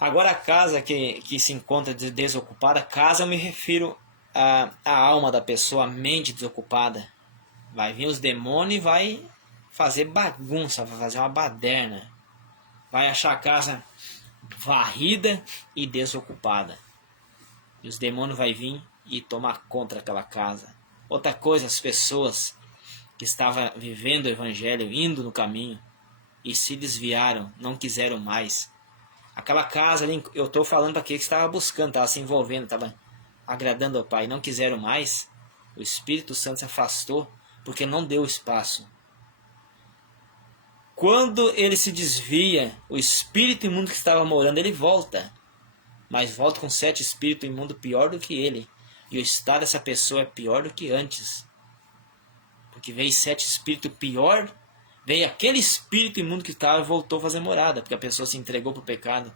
Agora a casa que se encontra desocupada, casa eu me refiro à alma da pessoa, a mente desocupada. Vai vir os demônios e vai fazer bagunça, vai fazer uma baderna. Vai achar a casa varrida e desocupada. E os demônios vão vir e tomar conta daquela casa. Outra coisa, as pessoas que estavam vivendo o evangelho, indo no caminho, e se desviaram, não quiseram mais. Aquela casa ali, eu estou falando para aquele que estava buscando, estava se envolvendo, estava agradando ao Pai, não quiseram mais. O Espírito Santo se afastou porque não deu espaço. Quando ele se desvia, o espírito imundo que estava morando, ele volta. Mas volta com 7 espíritos imundos pior do que ele. E o estado dessa pessoa é pior do que antes. Porque veio 7 espíritos pior, veio aquele espírito imundo que estava e voltou a fazer morada. Porque a pessoa se entregou para o pecado.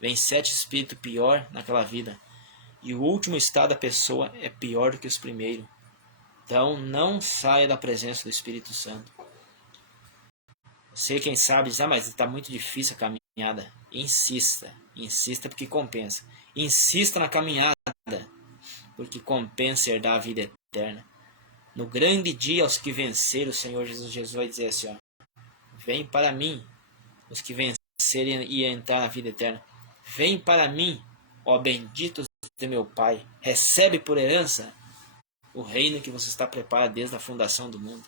Vem 7 espíritos pior naquela vida. E o último estado da pessoa é pior do que os primeiros. Então não saia da presença do Espírito Santo. Você, quem sabe, diz, mas está muito difícil a caminhada. Insista, insista porque compensa. Insista na caminhada, porque compensa herdar a vida eterna. No grande dia, aos que venceram, o Senhor Jesus vai dizer assim, ó, vem para mim, os que vencerem e entrar na vida eterna. Vem para mim, ó benditos de meu Pai, recebe por herança o reino que você está preparado desde a fundação do mundo.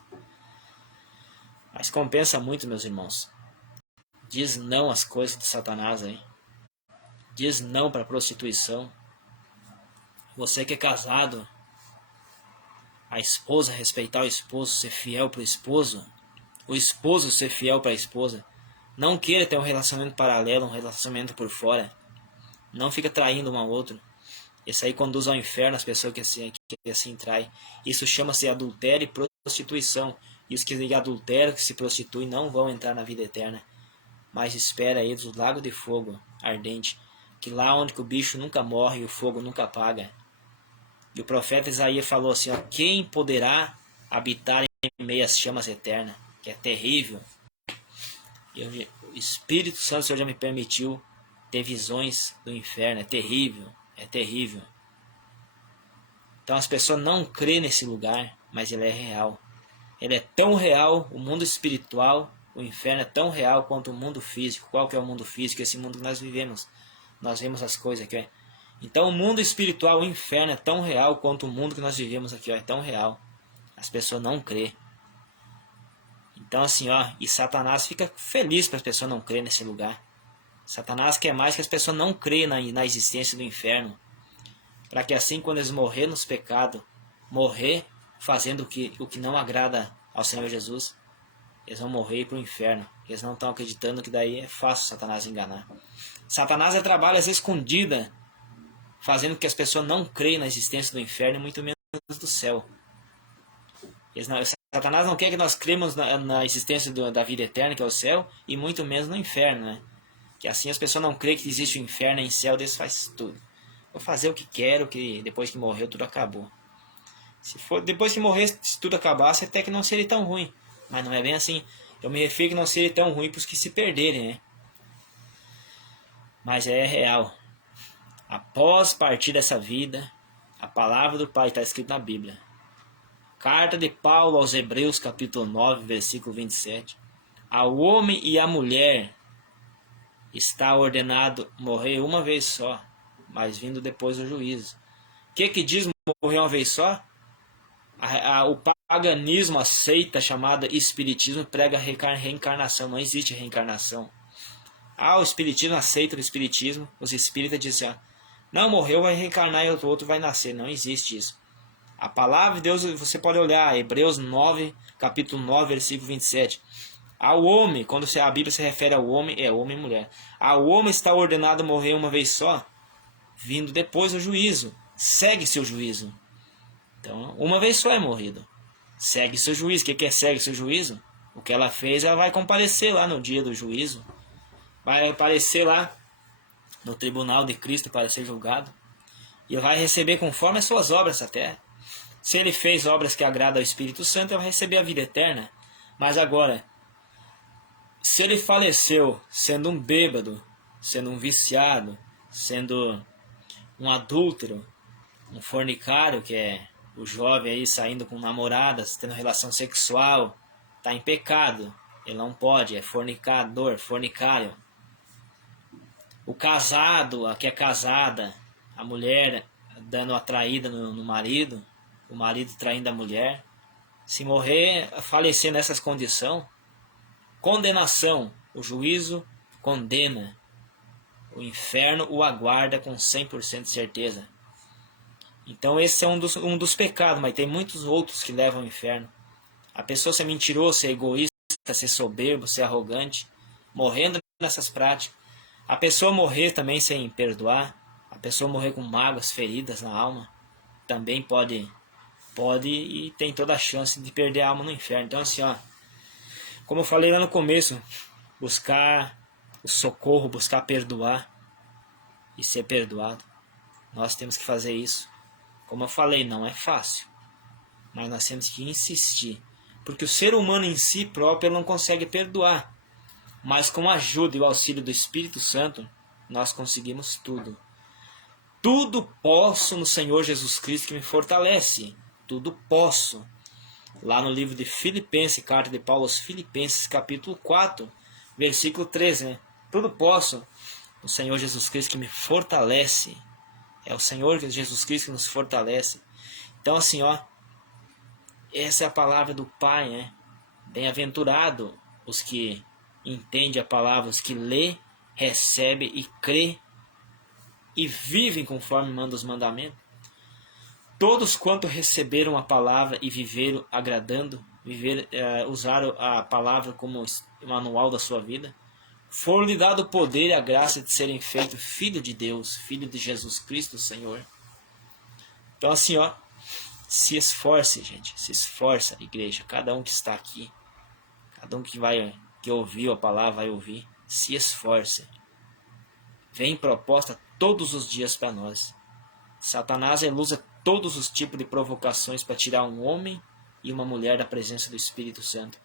Mas compensa muito, meus irmãos. Diz não às coisas de Satanás aí. Diz não para a prostituição. Você que é casado, a esposa respeitar o esposo, ser fiel para o esposo ser fiel para a esposa. Não queira ter um relacionamento paralelo, um relacionamento por fora. Não fica traindo um ao outro. Isso aí conduz ao inferno as pessoas que assim traem. Isso chama-se adultério e prostituição. E os que adulteram, que se prostituem, não vão entrar na vida eterna. Mas espera eles o lago de fogo ardente, que lá onde que o bicho nunca morre e o fogo nunca apaga. E o profeta Isaías falou assim, ó, quem poderá habitar em meio às chamas eternas, que é terrível. O Espírito Santo, o Senhor já me permitiu ter visões do inferno, é terrível, é terrível. Então as pessoas não crêem nesse lugar, mas ele é real. Ele é tão real, o mundo espiritual, o inferno é tão real quanto o mundo físico. Qual que é o mundo físico? Esse mundo que nós vivemos. Nós vemos as coisas aqui. Ó. Então o mundo espiritual, o inferno é tão real quanto o mundo que nós vivemos aqui. Ó. É tão real. As pessoas não crêem. Então assim, ó, e Satanás fica feliz para as pessoas não crerem nesse lugar. Satanás quer mais que as pessoas não creiam na existência do inferno. Para que assim, quando eles morrerem nos pecados, morrer fazendo o que não agrada ao Senhor Jesus, eles vão morrer para o inferno. Eles não estão acreditando que daí é fácil Satanás enganar. Satanás trabalha às escondidas, fazendo que as pessoas não creiam na existência do inferno e muito menos do céu. Satanás não quer que nós cremos na existência da vida eterna, que é o céu, e muito menos no inferno, né? Que assim as pessoas não creem que existe o inferno e céu, Deus faz tudo. Vou fazer o que quero, que depois que morreu tudo acabou. Se for depois que morrer, se tudo acabasse, até que não seria tão ruim. Mas não é bem assim. Eu me refiro que não seria tão ruim para os que se perderem, né? Mas é real. Após partir dessa vida, a palavra do Pai está escrita na Bíblia. Carta de Paulo aos Hebreus, capítulo 9, versículo 27. Ao homem e à mulher está ordenado morrer uma vez só, mas vindo depois o juízo. O que diz morrer uma vez só? O paganismo, a seita chamada espiritismo, prega reencarnação. Não existe reencarnação. O espiritismo aceita o espiritismo. Os espíritas dizem assim, não, morreu, vai reencarnar e o outro vai nascer. Não existe isso. A palavra de Deus, você pode olhar, Hebreus 9, capítulo 9, versículo 27. Ao homem, quando a Bíblia se refere ao homem, é homem e mulher. Ao homem está ordenado morrer uma vez só, vindo depois o juízo. Segue-se o juízo. Então, uma vez só é morrido. Segue seu juízo. O que é segue seu juízo? O que ela fez, ela vai comparecer lá no dia do juízo. Vai aparecer lá no tribunal de Cristo para ser julgado. E vai receber conforme as suas obras até. Se ele fez obras que agradam ao Espírito Santo, ele vai receber a vida eterna. Mas agora, se ele faleceu sendo um bêbado, sendo um viciado, sendo um adúltero, um fornicário, que é o jovem aí saindo com namoradas, tendo relação sexual, está em pecado, ele não pode, é fornicador, fornicário. O casado, a que é casada, a mulher dando a traída no marido, o marido traindo a mulher, se morrer, falecer nessas condições, condenação, o juízo condena, o inferno o aguarda com 100% de certeza. Então esse é um dos pecados, mas tem muitos outros que levam ao inferno. A pessoa ser mentiroso, ser egoísta, ser soberbo, ser arrogante, morrendo nessas práticas. A pessoa morrer também sem perdoar, a pessoa morrer com mágoas, feridas na alma, também pode e tem toda a chance de perder a alma no inferno. Então assim, ó, como eu falei lá no começo, buscar o socorro, buscar perdoar e ser perdoado. Nós temos que fazer isso. Como eu falei, não é fácil, mas nós temos que insistir, porque o ser humano em si próprio não consegue perdoar, mas com a ajuda e o auxílio do Espírito Santo, nós conseguimos tudo. Tudo posso no Senhor Jesus Cristo que me fortalece. Tudo posso. Lá no livro de Filipenses, carta de Paulo aos Filipenses, capítulo 4, versículo 13, né? Tudo posso no Senhor Jesus Cristo que me fortalece. É o Senhor Jesus Cristo que nos fortalece. Então assim, ó, essa é a palavra do Pai, né? Bem-aventurado os que entendem a palavra, os que lê, recebe e crê e vivem conforme manda os mandamentos. Todos quanto receberam a palavra e viveram agradando, usaram a palavra como manual da sua vida, foram-lhe dado o poder e a graça de serem feitos filho de Deus, filho de Jesus Cristo, Senhor. Então assim, ó, se esforce, gente, se esforça, igreja, cada um que está aqui, cada um que ouviu a palavra vai ouvir, se esforce. Vem proposta todos os dias para nós. Satanás usa todos os tipos de provocações para tirar um homem e uma mulher da presença do Espírito Santo.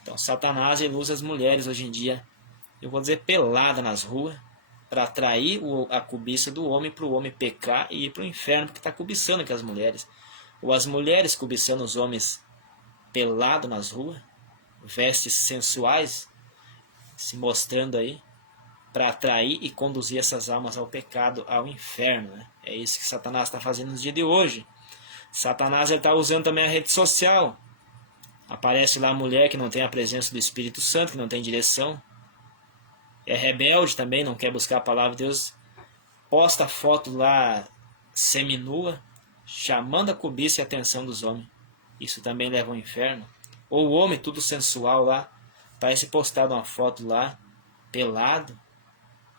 Então Satanás usa as mulheres hoje em dia, eu vou dizer pelada nas ruas, para atrair a cobiça do homem, para o homem pecar e ir para o inferno, porque está cobiçando com as mulheres. Ou as mulheres cobiçando os homens pelado nas ruas, vestes sensuais, se mostrando aí, para atrair e conduzir essas almas ao pecado, ao inferno, né? É isso que Satanás está fazendo nos dias de hoje. Satanás está usando também a rede social. Aparece lá a mulher que não tem a presença do Espírito Santo, que não tem direção. É rebelde também, não quer buscar a palavra de Deus. Posta foto lá seminua, chamando a cobiça e a atenção dos homens. Isso também leva ao inferno. Ou o homem tudo sensual lá, parece postado uma foto lá, pelado,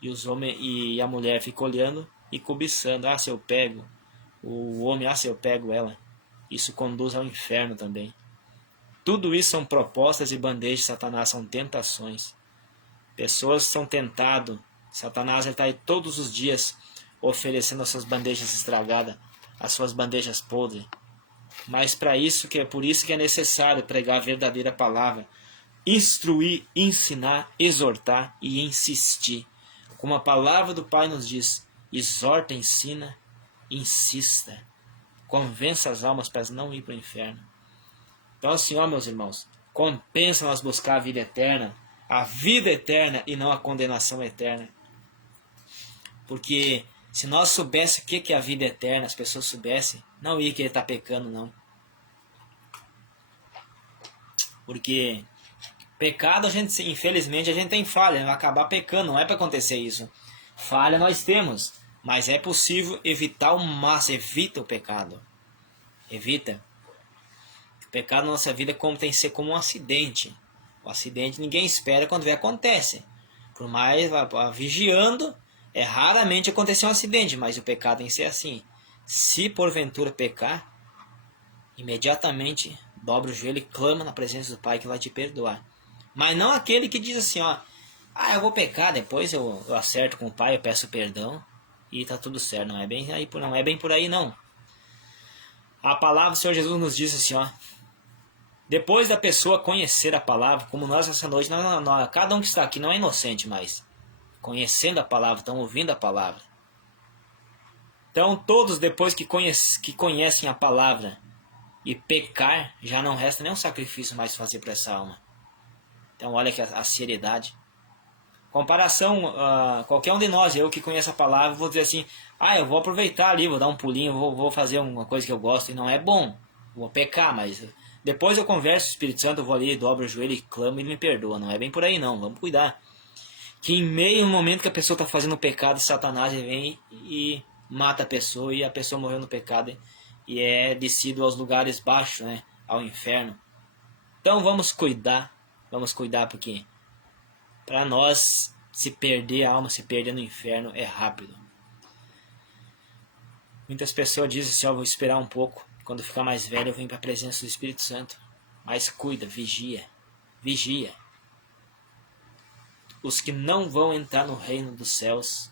e os homens e a mulher ficam olhando e cobiçando. Ah, se eu pego o homem, ah, se eu pego ela. Isso conduz ao inferno também. Tudo isso são propostas e bandejas de Satanás, são tentações. Pessoas são tentadas. Satanás está aí todos os dias oferecendo as suas bandejas estragadas, as suas bandejas podres. Mas para isso, que é por isso que é necessário pregar a verdadeira palavra, instruir, ensinar, exortar e insistir. Como a palavra do Pai nos diz, exorta, ensina, insista, convença as almas para não ir para o inferno. Então assim, ó, meus irmãos, compensa nós buscar a vida eterna e não a condenação eterna. Porque se nós soubéssemos o que é a vida eterna, as pessoas soubessem, não ia querer estar pecando, não. Porque pecado, infelizmente, a gente tem falha, vai acabar pecando, não é para acontecer isso. Falha nós temos, mas é possível evitar o máximo, evita o pecado. Evita. O pecado na nossa vida tem que ser como um acidente. O acidente ninguém espera quando acontece. Por mais vigiando, raramente acontecer um acidente, mas o pecado tem que ser assim. Se porventura pecar, imediatamente dobra o joelho e clama na presença do Pai que vai te perdoar. Mas não aquele que diz assim, ó, eu vou pecar, depois eu acerto com o Pai, eu peço perdão e tá tudo certo. Não é bem por aí não. A palavra do Senhor Jesus nos diz assim, ó, depois da pessoa conhecer a palavra, como nós essa noite, cada um que está aqui não é inocente mais, conhecendo a palavra, estão ouvindo a palavra. Então todos depois que conhecem a palavra e pecar, já não resta nenhum sacrifício mais fazer para essa alma. Então olha que a seriedade. Comparação, qualquer um de nós, eu que conheço a palavra, vou dizer assim, eu vou aproveitar ali, vou dar um pulinho, vou fazer uma coisa que eu gosto, e não é bom, vou pecar, mas depois eu converso com o Espírito Santo, eu vou ali, dobro o joelho e clamo e ele me perdoa. Não é bem por aí não, vamos cuidar. Que em meio ao momento que a pessoa está fazendo o pecado, Satanás vem e mata a pessoa, e a pessoa morreu no pecado e é descido aos lugares baixos, né, ao inferno. Então vamos cuidar porque para nós se perder a alma, se perder no inferno é rápido. Muitas pessoas dizem assim, vou esperar um pouco, quando ficar mais velho eu venho para a presença do Espírito Santo. Mas cuida, vigia. Os que não vão entrar no reino dos céus,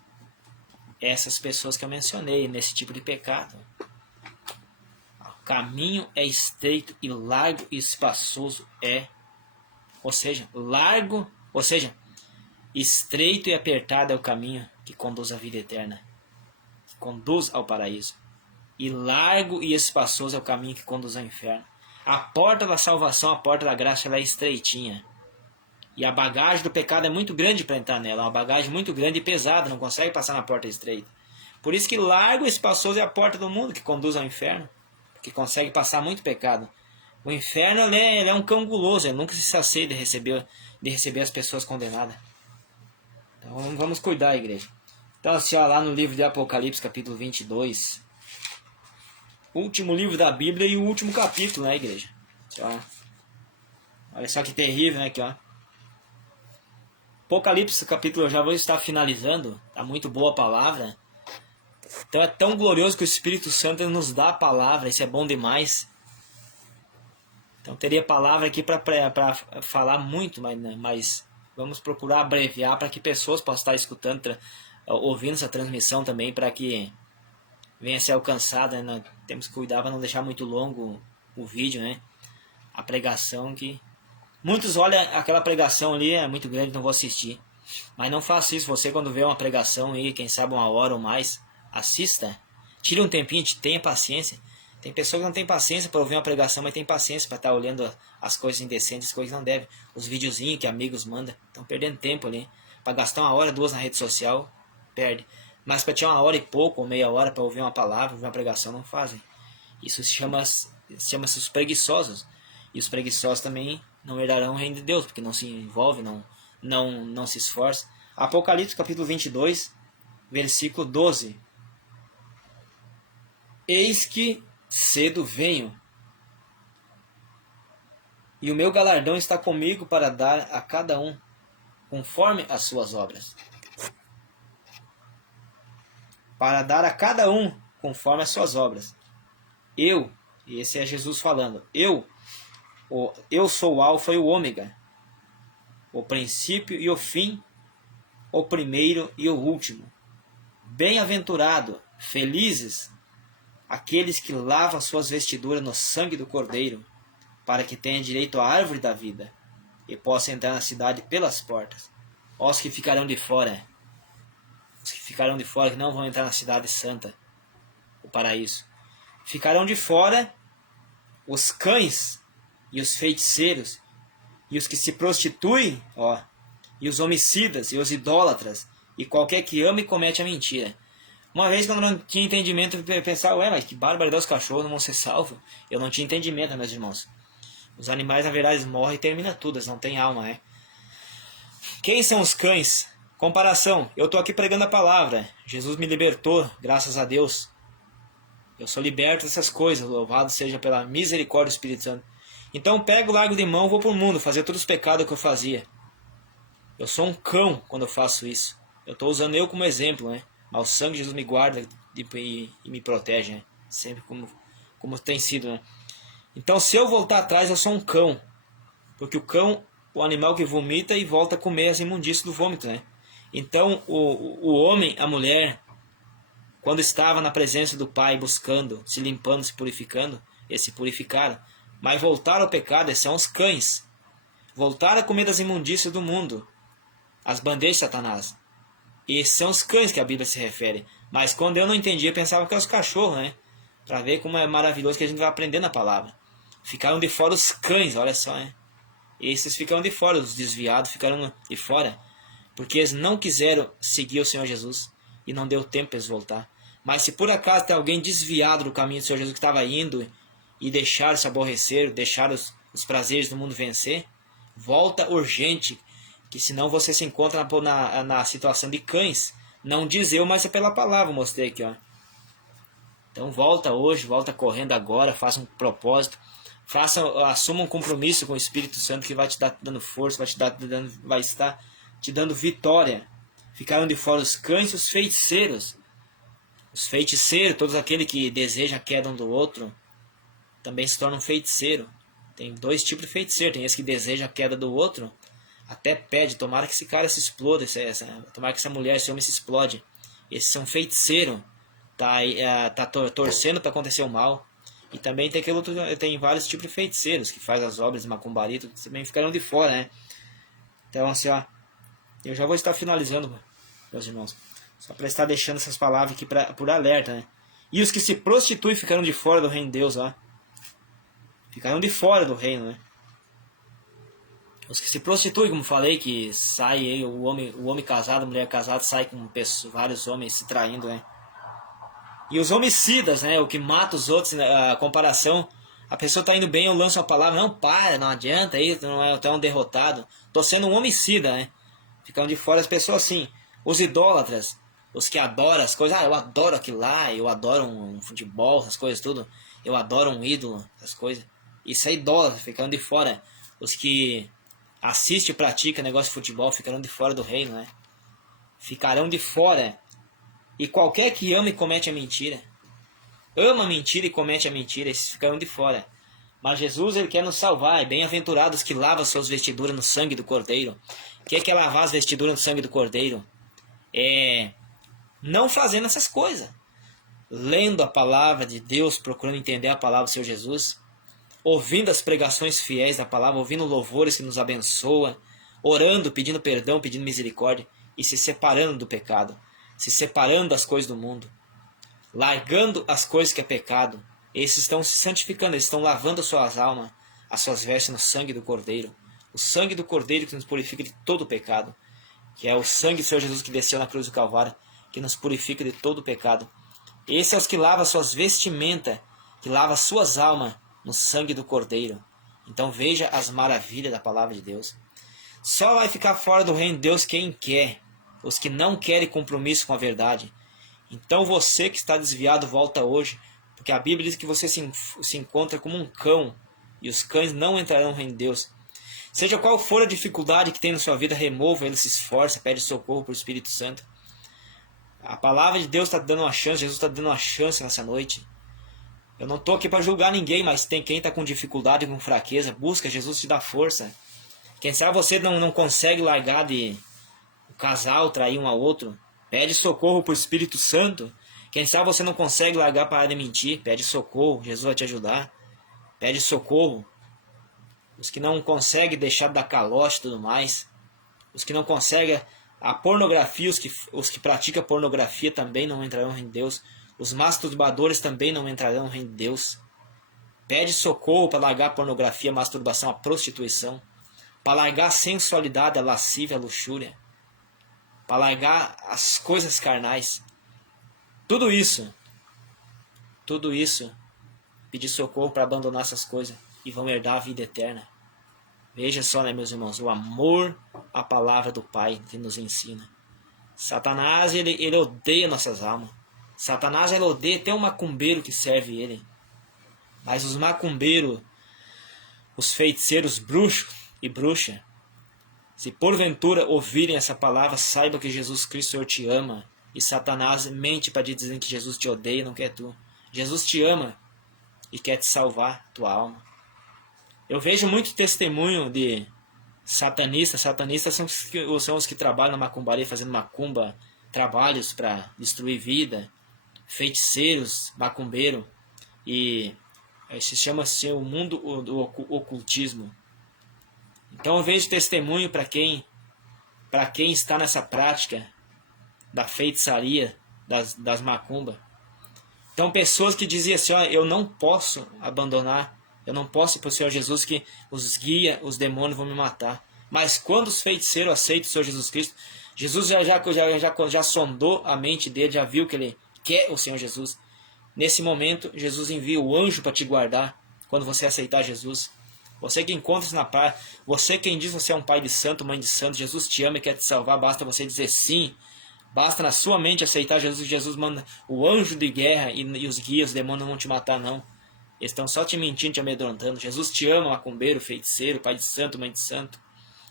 essas pessoas que eu mencionei, nesse tipo de pecado. O caminho é estreito e largo e espaçoso estreito e apertado é o caminho que conduz à vida eterna, que conduz ao paraíso. E largo e espaçoso é o caminho que conduz ao inferno. A porta da salvação, a porta da graça, ela é estreitinha. E a bagagem do pecado é muito grande para entrar nela. É uma bagagem muito grande e pesada, não consegue passar na porta estreita. Por isso que largo e espaçoso é a porta do mundo que conduz ao inferno, que consegue passar muito pecado. O inferno ele é um cão guloso, ele nunca se sacia de receber as pessoas condenadas. Então vamos cuidar, igreja. Então assim, lá no livro de Apocalipse, capítulo 22, último livro da Bíblia e o último capítulo, né, igreja? Olha só que terrível, né, aqui, ó. Apocalipse, capítulo, eu já vou estar finalizando, tá muito boa a palavra. Então é tão glorioso que o Espírito Santo nos dá a palavra, isso é bom demais. Então teria palavra aqui para falar muito, mas vamos procurar abreviar para que pessoas possam estar escutando, ouvindo essa transmissão também, para que venha a ser alcançada, né? Temos que cuidar para não deixar muito longo o vídeo, né? A pregação que... Muitos olham aquela pregação ali, é muito grande, não vou assistir. Mas não faça isso, você quando vê uma pregação aí, quem sabe 1 hora ou mais, assista. Tire um tempinho, tenha paciência. Tem pessoas que não tem paciência para ouvir uma pregação, mas tem paciência para estar olhando as coisas indecentes, as coisas que não devem. Os videozinhos que amigos mandam, estão perdendo tempo ali. Para gastar 1 hora, 2 na rede social, perde. Mas para tirar 1 hora e pouco, ou meia hora para ouvir uma palavra, ouvir uma pregação, não fazem. Isso chama-se os preguiçosos. E os preguiçosos também não herdarão o reino de Deus, porque não se envolve, não se esforça. Apocalipse capítulo 22, versículo 12. Eis que cedo venho, e o meu galardão está comigo para dar a cada um, conforme as suas obras. Para dar a cada um, conforme as suas obras. E esse é Jesus falando, eu sou o alfa e o ômega, o princípio e o fim, o primeiro e o último. Bem-aventurado, felizes, aqueles que lavam suas vestiduras no sangue do Cordeiro, para que tenham direito à árvore da vida, e possam entrar na cidade pelas portas. Os que ficarão de fora, que não vão entrar na cidade santa, o paraíso. Ficarão de fora os cães e os feiticeiros, e os que se prostituem, e os homicidas, e os idólatras, e qualquer que ama e comete a mentira. Uma vez quando eu não tinha entendimento, eu pensava, mas que barbaridade, os cachorros não vão ser salvos. Eu não tinha entendimento, meus irmãos. Os animais, na verdade, morrem e termina tudo, eles não têm alma, né? Quem são os cães? Comparação, eu estou aqui pregando a palavra. Jesus me libertou, graças a Deus. Eu sou liberto dessas coisas, louvado seja pela misericórdia do Espírito Santo. Então pego, largo de mão, vou para o mundo, fazer todos os pecados que eu fazia. Eu sou um cão quando eu faço isso. Eu estou usando eu como exemplo, né? Mas o sangue de Jesus me guarda e me protege, né? Sempre como tem sido, né? Então, se eu voltar atrás, eu sou um cão. Porque o cão, o animal que vomita e volta a comer as imundícias do vômito, né? Então, o homem, a mulher, quando estava na presença do Pai, buscando, se limpando, se purificando, eles se purificaram. Mas voltaram ao pecado, esses são os cães. Voltaram a comer das imundícias do mundo, as bandejas de Satanás. E esses são os cães que a Bíblia se refere. Mas quando eu não entendia, eu pensava que eram os cachorros, né? Para ver como é maravilhoso que a gente vai aprendendo a palavra. Ficaram de fora os cães, olha só, né? Esses ficaram de fora, os desviados ficaram de fora. Porque eles não quiseram seguir o Senhor Jesus. E não deu tempo para eles voltar. Mas se por acaso tem alguém desviado do caminho do Senhor Jesus que estava indo e deixaram se aborrecer, deixaram os prazeres do mundo vencer, volta urgente, que senão você se encontra na situação de cães. Não diz eu, mas é pela palavra, mostrei aqui, ó. Então volta hoje, volta correndo agora, faça um propósito, assuma um compromisso com o Espírito Santo que vai te dar dando força, vai estar te dando vitória. Ficaram de fora os cães e os feiticeiros. Os feiticeiros, todos aqueles que desejam a queda um do outro, também se tornam feiticeiro. Tem dois tipos de feiticeiro. Tem esse que deseja a queda do outro, até pede, tomara que esse cara se exploda, tomara que essa mulher, esse homem se explode. Esses são feiticeiros. Tá torcendo para acontecer o mal. E também tem aquele outro, tem vários tipos de feiticeiros que faz as obras de macumbarito, que também ficaram de fora, né? Então assim, ó, eu já vou estar finalizando, meus irmãos. Só para estar deixando essas palavras aqui por alerta, né? E os que se prostituem ficaram de fora do reino de Deus, ó. Ficaram de fora do reino, né? Os que se prostituem, como falei, que sai o homem casado, a mulher casada, sai com vários homens se traindo, né? E os homicidas, né? O que mata os outros, a comparação. A pessoa tá indo bem, eu lanço a palavra, não para, não adianta, aí não é tão derrotado. Tô sendo um homicida, né? Ficam de fora as pessoas assim. Os idólatras, os que adoram as coisas, eu adoro aquilo lá, eu adoro um futebol, essas coisas tudo. Eu adoro um ídolo, essas coisas. Isso é idólatra, ficando de fora. Os que assistem e praticam negócio de futebol ficarão de fora do reino, né? Ficarão de fora. E qualquer que ama e comete a mentira, ama a mentira e comete a mentira, esses ficarão de fora. Mas Jesus, ele quer nos salvar. E bem-aventurados que lavam suas vestiduras no sangue do Cordeiro. O que é lavar as vestiduras no sangue do Cordeiro? É não fazendo essas coisas. Lendo a palavra de Deus, procurando entender a palavra do Senhor Jesus. Ouvindo as pregações fiéis da palavra, ouvindo louvores que nos abençoa. Orando, pedindo perdão, pedindo misericórdia. E se separando do pecado. Se separando das coisas do mundo. Largando as coisas que é pecado. Esses estão se santificando, eles estão lavando as suas almas, as suas vestes no sangue do Cordeiro. O sangue do Cordeiro que nos purifica de todo o pecado. Que é o sangue do Senhor Jesus que desceu na cruz do Calvário, que nos purifica de todo o pecado. Esses são os que lavam as suas vestimentas, que lavam as suas almas no sangue do Cordeiro. Então veja as maravilhas da palavra de Deus. Só vai ficar fora do reino de Deus quem quer. Os que não querem compromisso com a verdade. Então você que está desviado, volta hoje. Porque a Bíblia diz que você se encontra como um cão. E os cães não entrarão no reino de Deus. Seja qual for a dificuldade que tem na sua vida, remova, ele se esforça, pede socorro para o Espírito Santo. A palavra de Deus está dando uma chance, Jesus está dando uma chance nessa noite. Eu não estou aqui para julgar ninguém, mas tem quem está com dificuldade, com fraqueza, busca, Jesus te dá força. Quem sabe você não consegue largar de o casal, trair um ao outro, pede socorro para o Espírito Santo. Quem sabe você não consegue largar para de mentir, pede socorro, Jesus vai te ajudar. Pede socorro. Os que não conseguem deixar de dar calote e tudo mais. Os que não conseguem a pornografia, os que praticam pornografia também não entrarão no reino de Deus. Os masturbadores também não entrarão no reino de Deus. Pede socorro para largar a pornografia, a masturbação, a prostituição. Para largar a sensualidade, a lascívia, a luxúria. Para largar as coisas carnais. Tudo isso, pedir socorro para abandonar essas coisas e vão herdar a vida eterna. Veja só, né, meus irmãos, o amor à palavra do Pai que nos ensina. Satanás, ele odeia nossas almas. Satanás, ele odeia até um macumbeiro que serve ele. Mas os macumbeiros, os feiticeiros, bruxos e bruxas, se porventura ouvirem essa palavra, saiba que Jesus Cristo, Senhor, te ama. E Satanás mente para te dizer que Jesus te odeia e não quer tu. Jesus te ama. e quer te salvar tua alma. Eu vejo muito testemunho de satanistas. Satanistas são os que trabalham na macumbaria, fazendo macumba, trabalhos para destruir vida, feiticeiros, macumbeiro, e se chama assim o mundo do ocultismo. Então eu vejo testemunho para quem está nessa prática da feitiçaria, das macumbas. Então pessoas que diziam assim, ó, eu não posso abandonar, eu não posso ir para o Senhor Jesus que os guia, os demônios vão me matar. Mas quando os feiticeiros aceitam o Senhor Jesus Cristo, Jesus já sondou a mente dele, já viu que ele quer o Senhor Jesus. Nesse momento, Jesus envia o anjo para te guardar quando você aceitar Jesus. Você que encontra-se na praia, você quem diz que você é um pai de santo, mãe de santo, Jesus te ama e quer te salvar, basta você dizer sim. Basta na sua mente aceitar Jesus. Jesus manda o anjo de guerra e os guias, os demônios não vão te matar não. Eles estão só te mentindo, te amedrontando. Jesus te ama, macumbeiro, feiticeiro, pai de santo, mãe de santo.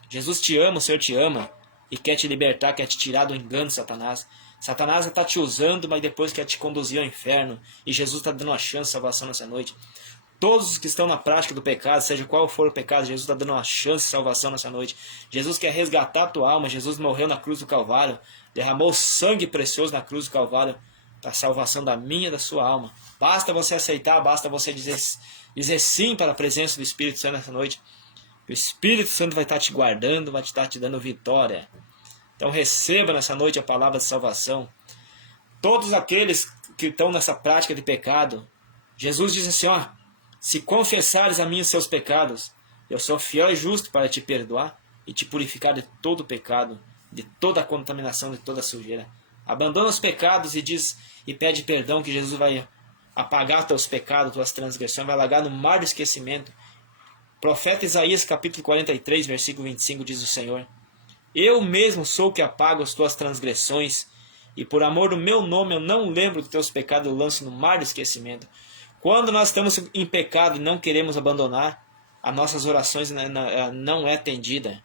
Jesus te ama, o Senhor te ama e quer te libertar, quer te tirar do engano de Satanás. Satanás está te usando, mas depois quer te conduzir ao inferno. E Jesus está dando uma chance de salvação nessa noite. Todos os que estão na prática do pecado, seja qual for o pecado, Jesus está dando uma chance de salvação nessa noite. Jesus quer resgatar a tua alma. Jesus morreu na cruz do Calvário, derramou sangue precioso na cruz do Calvário para a salvação da minha e da sua alma. Basta você aceitar, basta você dizer sim para a presença do Espírito Santo nessa noite. O Espírito Santo vai estar te guardando, vai estar te dando vitória. Então receba nessa noite a palavra de salvação. Todos aqueles que estão nessa prática de pecado, Jesus diz assim, ó, se confessares a mim os seus pecados, eu sou fiel e justo para te perdoar e te purificar de todo pecado, de toda a contaminação, de toda a sujeira. Abandona os pecados e pede perdão, que Jesus vai apagar teus pecados, tuas transgressões, vai largar no mar do esquecimento. Profeta Isaías, capítulo 43, versículo 25, diz o Senhor: eu mesmo sou o que apago as tuas transgressões, e por amor do meu nome eu não lembro que teus pecados eu lanço no mar do esquecimento. Quando nós estamos em pecado e não queremos abandonar, as nossas orações não é atendida.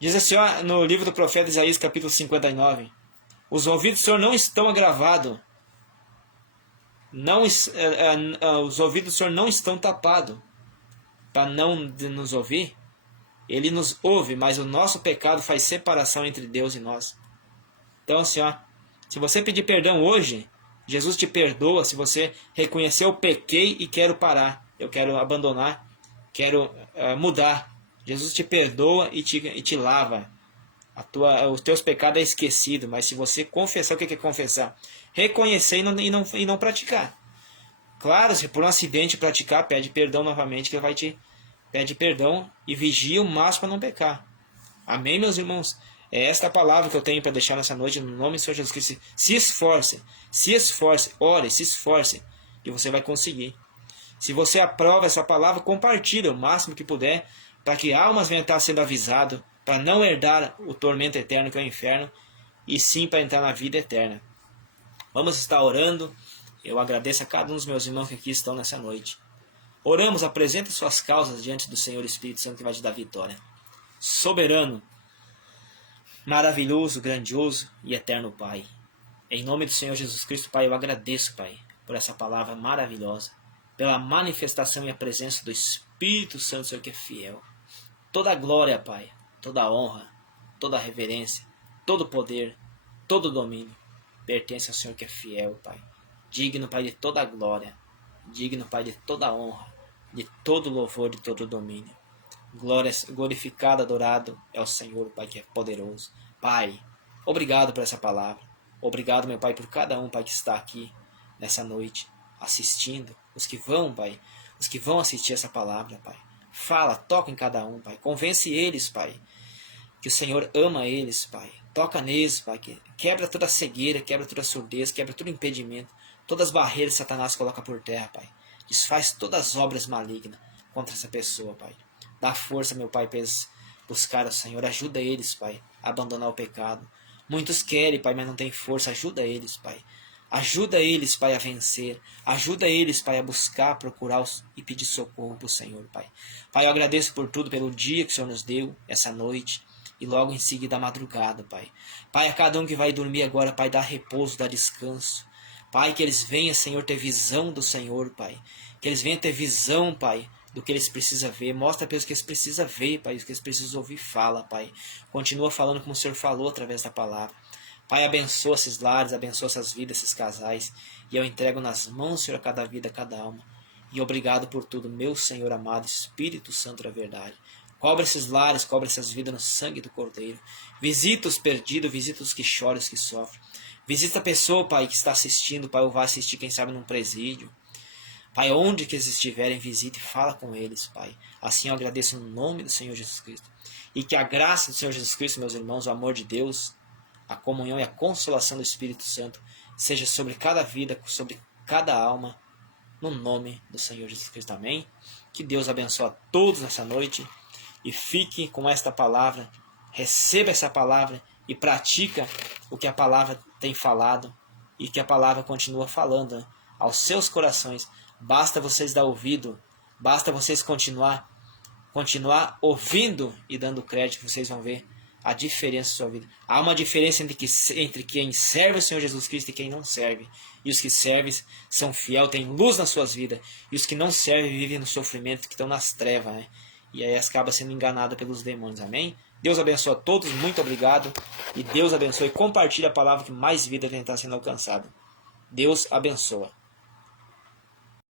Diz assim, ó, no livro do profeta Isaías, capítulo 59, os ouvidos do Senhor não estão agravados, os ouvidos do Senhor não estão tapados para não nos ouvir. Ele nos ouve, mas o nosso pecado faz separação entre Deus e nós. Então assim, ó, se você pedir perdão hoje, Jesus te perdoa. Se você reconhecer, eu pequei e quero parar, eu quero abandonar, quero mudar, Jesus te perdoa e te lava. Os teus pecados é esquecido. Mas se você confessar, o que é confessar? Reconhecer e não praticar. Claro, se por um acidente praticar, pede perdão novamente, que ele vai te pede perdão e vigia o máximo para não pecar. Amém, meus irmãos? É esta a palavra que eu tenho para deixar nessa noite, no nome do Senhor Jesus Cristo. Se esforce, ore, se esforce, que você vai conseguir. Se você aprova essa palavra, compartilha o máximo que puder, para que almas venham estar sendo avisadas, para não herdar o tormento eterno que é o inferno, e sim para entrar na vida eterna. Vamos estar orando. Eu agradeço a cada um dos meus irmãos que aqui estão nessa noite. Oramos, apresenta suas causas diante do Senhor Espírito Santo, que vai te dar vitória. Soberano, maravilhoso, grandioso e eterno Pai, em nome do Senhor Jesus Cristo, Pai, eu agradeço, Pai, por essa palavra maravilhosa, pela manifestação e a presença do Espírito Santo, Senhor, que é fiel. Toda a glória, Pai, toda a honra, toda a reverência, todo o poder, todo o domínio pertence ao Senhor, que é fiel, Pai. Digno, Pai, de toda a glória, digno, Pai, de toda a honra, de todo louvor, de todo domínio. Glorificado, adorado é o Senhor, Pai, que é poderoso. Pai, obrigado por essa palavra. Obrigado, meu Pai, por cada um, Pai, que está aqui nessa noite assistindo. Os que vão, Pai, os que vão assistir essa palavra, Pai. Fala, toca em cada um, Pai. Convence eles, Pai, que o Senhor ama eles, Pai. Toca neles, Pai, que quebra toda a cegueira, quebra toda a surdez, quebra todo impedimento, todas as barreiras que Satanás coloca por terra, Pai. Desfaz todas as obras malignas contra essa pessoa, Pai. Dá força, meu Pai, para eles buscar o Senhor. Ajuda eles, Pai, a abandonar o pecado. Muitos querem, Pai, mas não tem força. Ajuda eles, Pai. Ajuda eles, Pai, a vencer. Ajuda eles, Pai, a buscar, procurar e pedir socorro para o Senhor, Pai. Pai, eu agradeço por tudo, pelo dia que o Senhor nos deu, essa noite. E logo em seguida a madrugada, Pai. Pai, a cada um que vai dormir agora, Pai, dá repouso, dá descanso. Pai, que eles venham, Senhor, ter visão do Senhor, Pai. Que eles venham ter visão, Pai, do que eles precisam ver. Mostra para eles o que eles precisam ver, Pai, o que eles precisam ouvir. Fala, Pai. Continua falando como o Senhor falou através da palavra. Pai, abençoa esses lares, abençoa essas vidas, esses casais. E eu entrego nas mãos, Senhor, cada vida, cada alma. E obrigado por tudo, meu Senhor amado, Espírito Santo da verdade. Cobre esses lares, cobre essas vidas no sangue do Cordeiro. Visita os perdidos, visita os que choram, os que sofrem. Visita a pessoa, Pai, que está assistindo, Pai, ou vai assistir, quem sabe, num presídio. Pai, onde que eles estiverem, visite e fala com eles, Pai. Assim eu agradeço no nome do Senhor Jesus Cristo. E que a graça do Senhor Jesus Cristo, meus irmãos, o amor de Deus, a comunhão e a consolação do Espírito Santo seja sobre cada vida, sobre cada alma, no nome do Senhor Jesus Cristo. Amém? Que Deus abençoe a todos nessa noite e fique com esta palavra, receba essa palavra e pratica o que a palavra tem falado e que a palavra continua falando, né, aos seus corações. Basta vocês dar ouvido, basta vocês continuar ouvindo e dando crédito, vocês vão ver a diferença na sua vida. Há uma diferença entre quem serve o Senhor Jesus Cristo e quem não serve. E os que servem são fiéis, têm luz nas suas vidas. E os que não servem vivem no sofrimento, que estão nas trevas, né? E aí acaba sendo enganado pelos demônios. Amém? Deus abençoe a todos, muito obrigado. E Deus abençoe. Compartilhe a palavra que mais vida está sendo alcançada. Deus abençoa.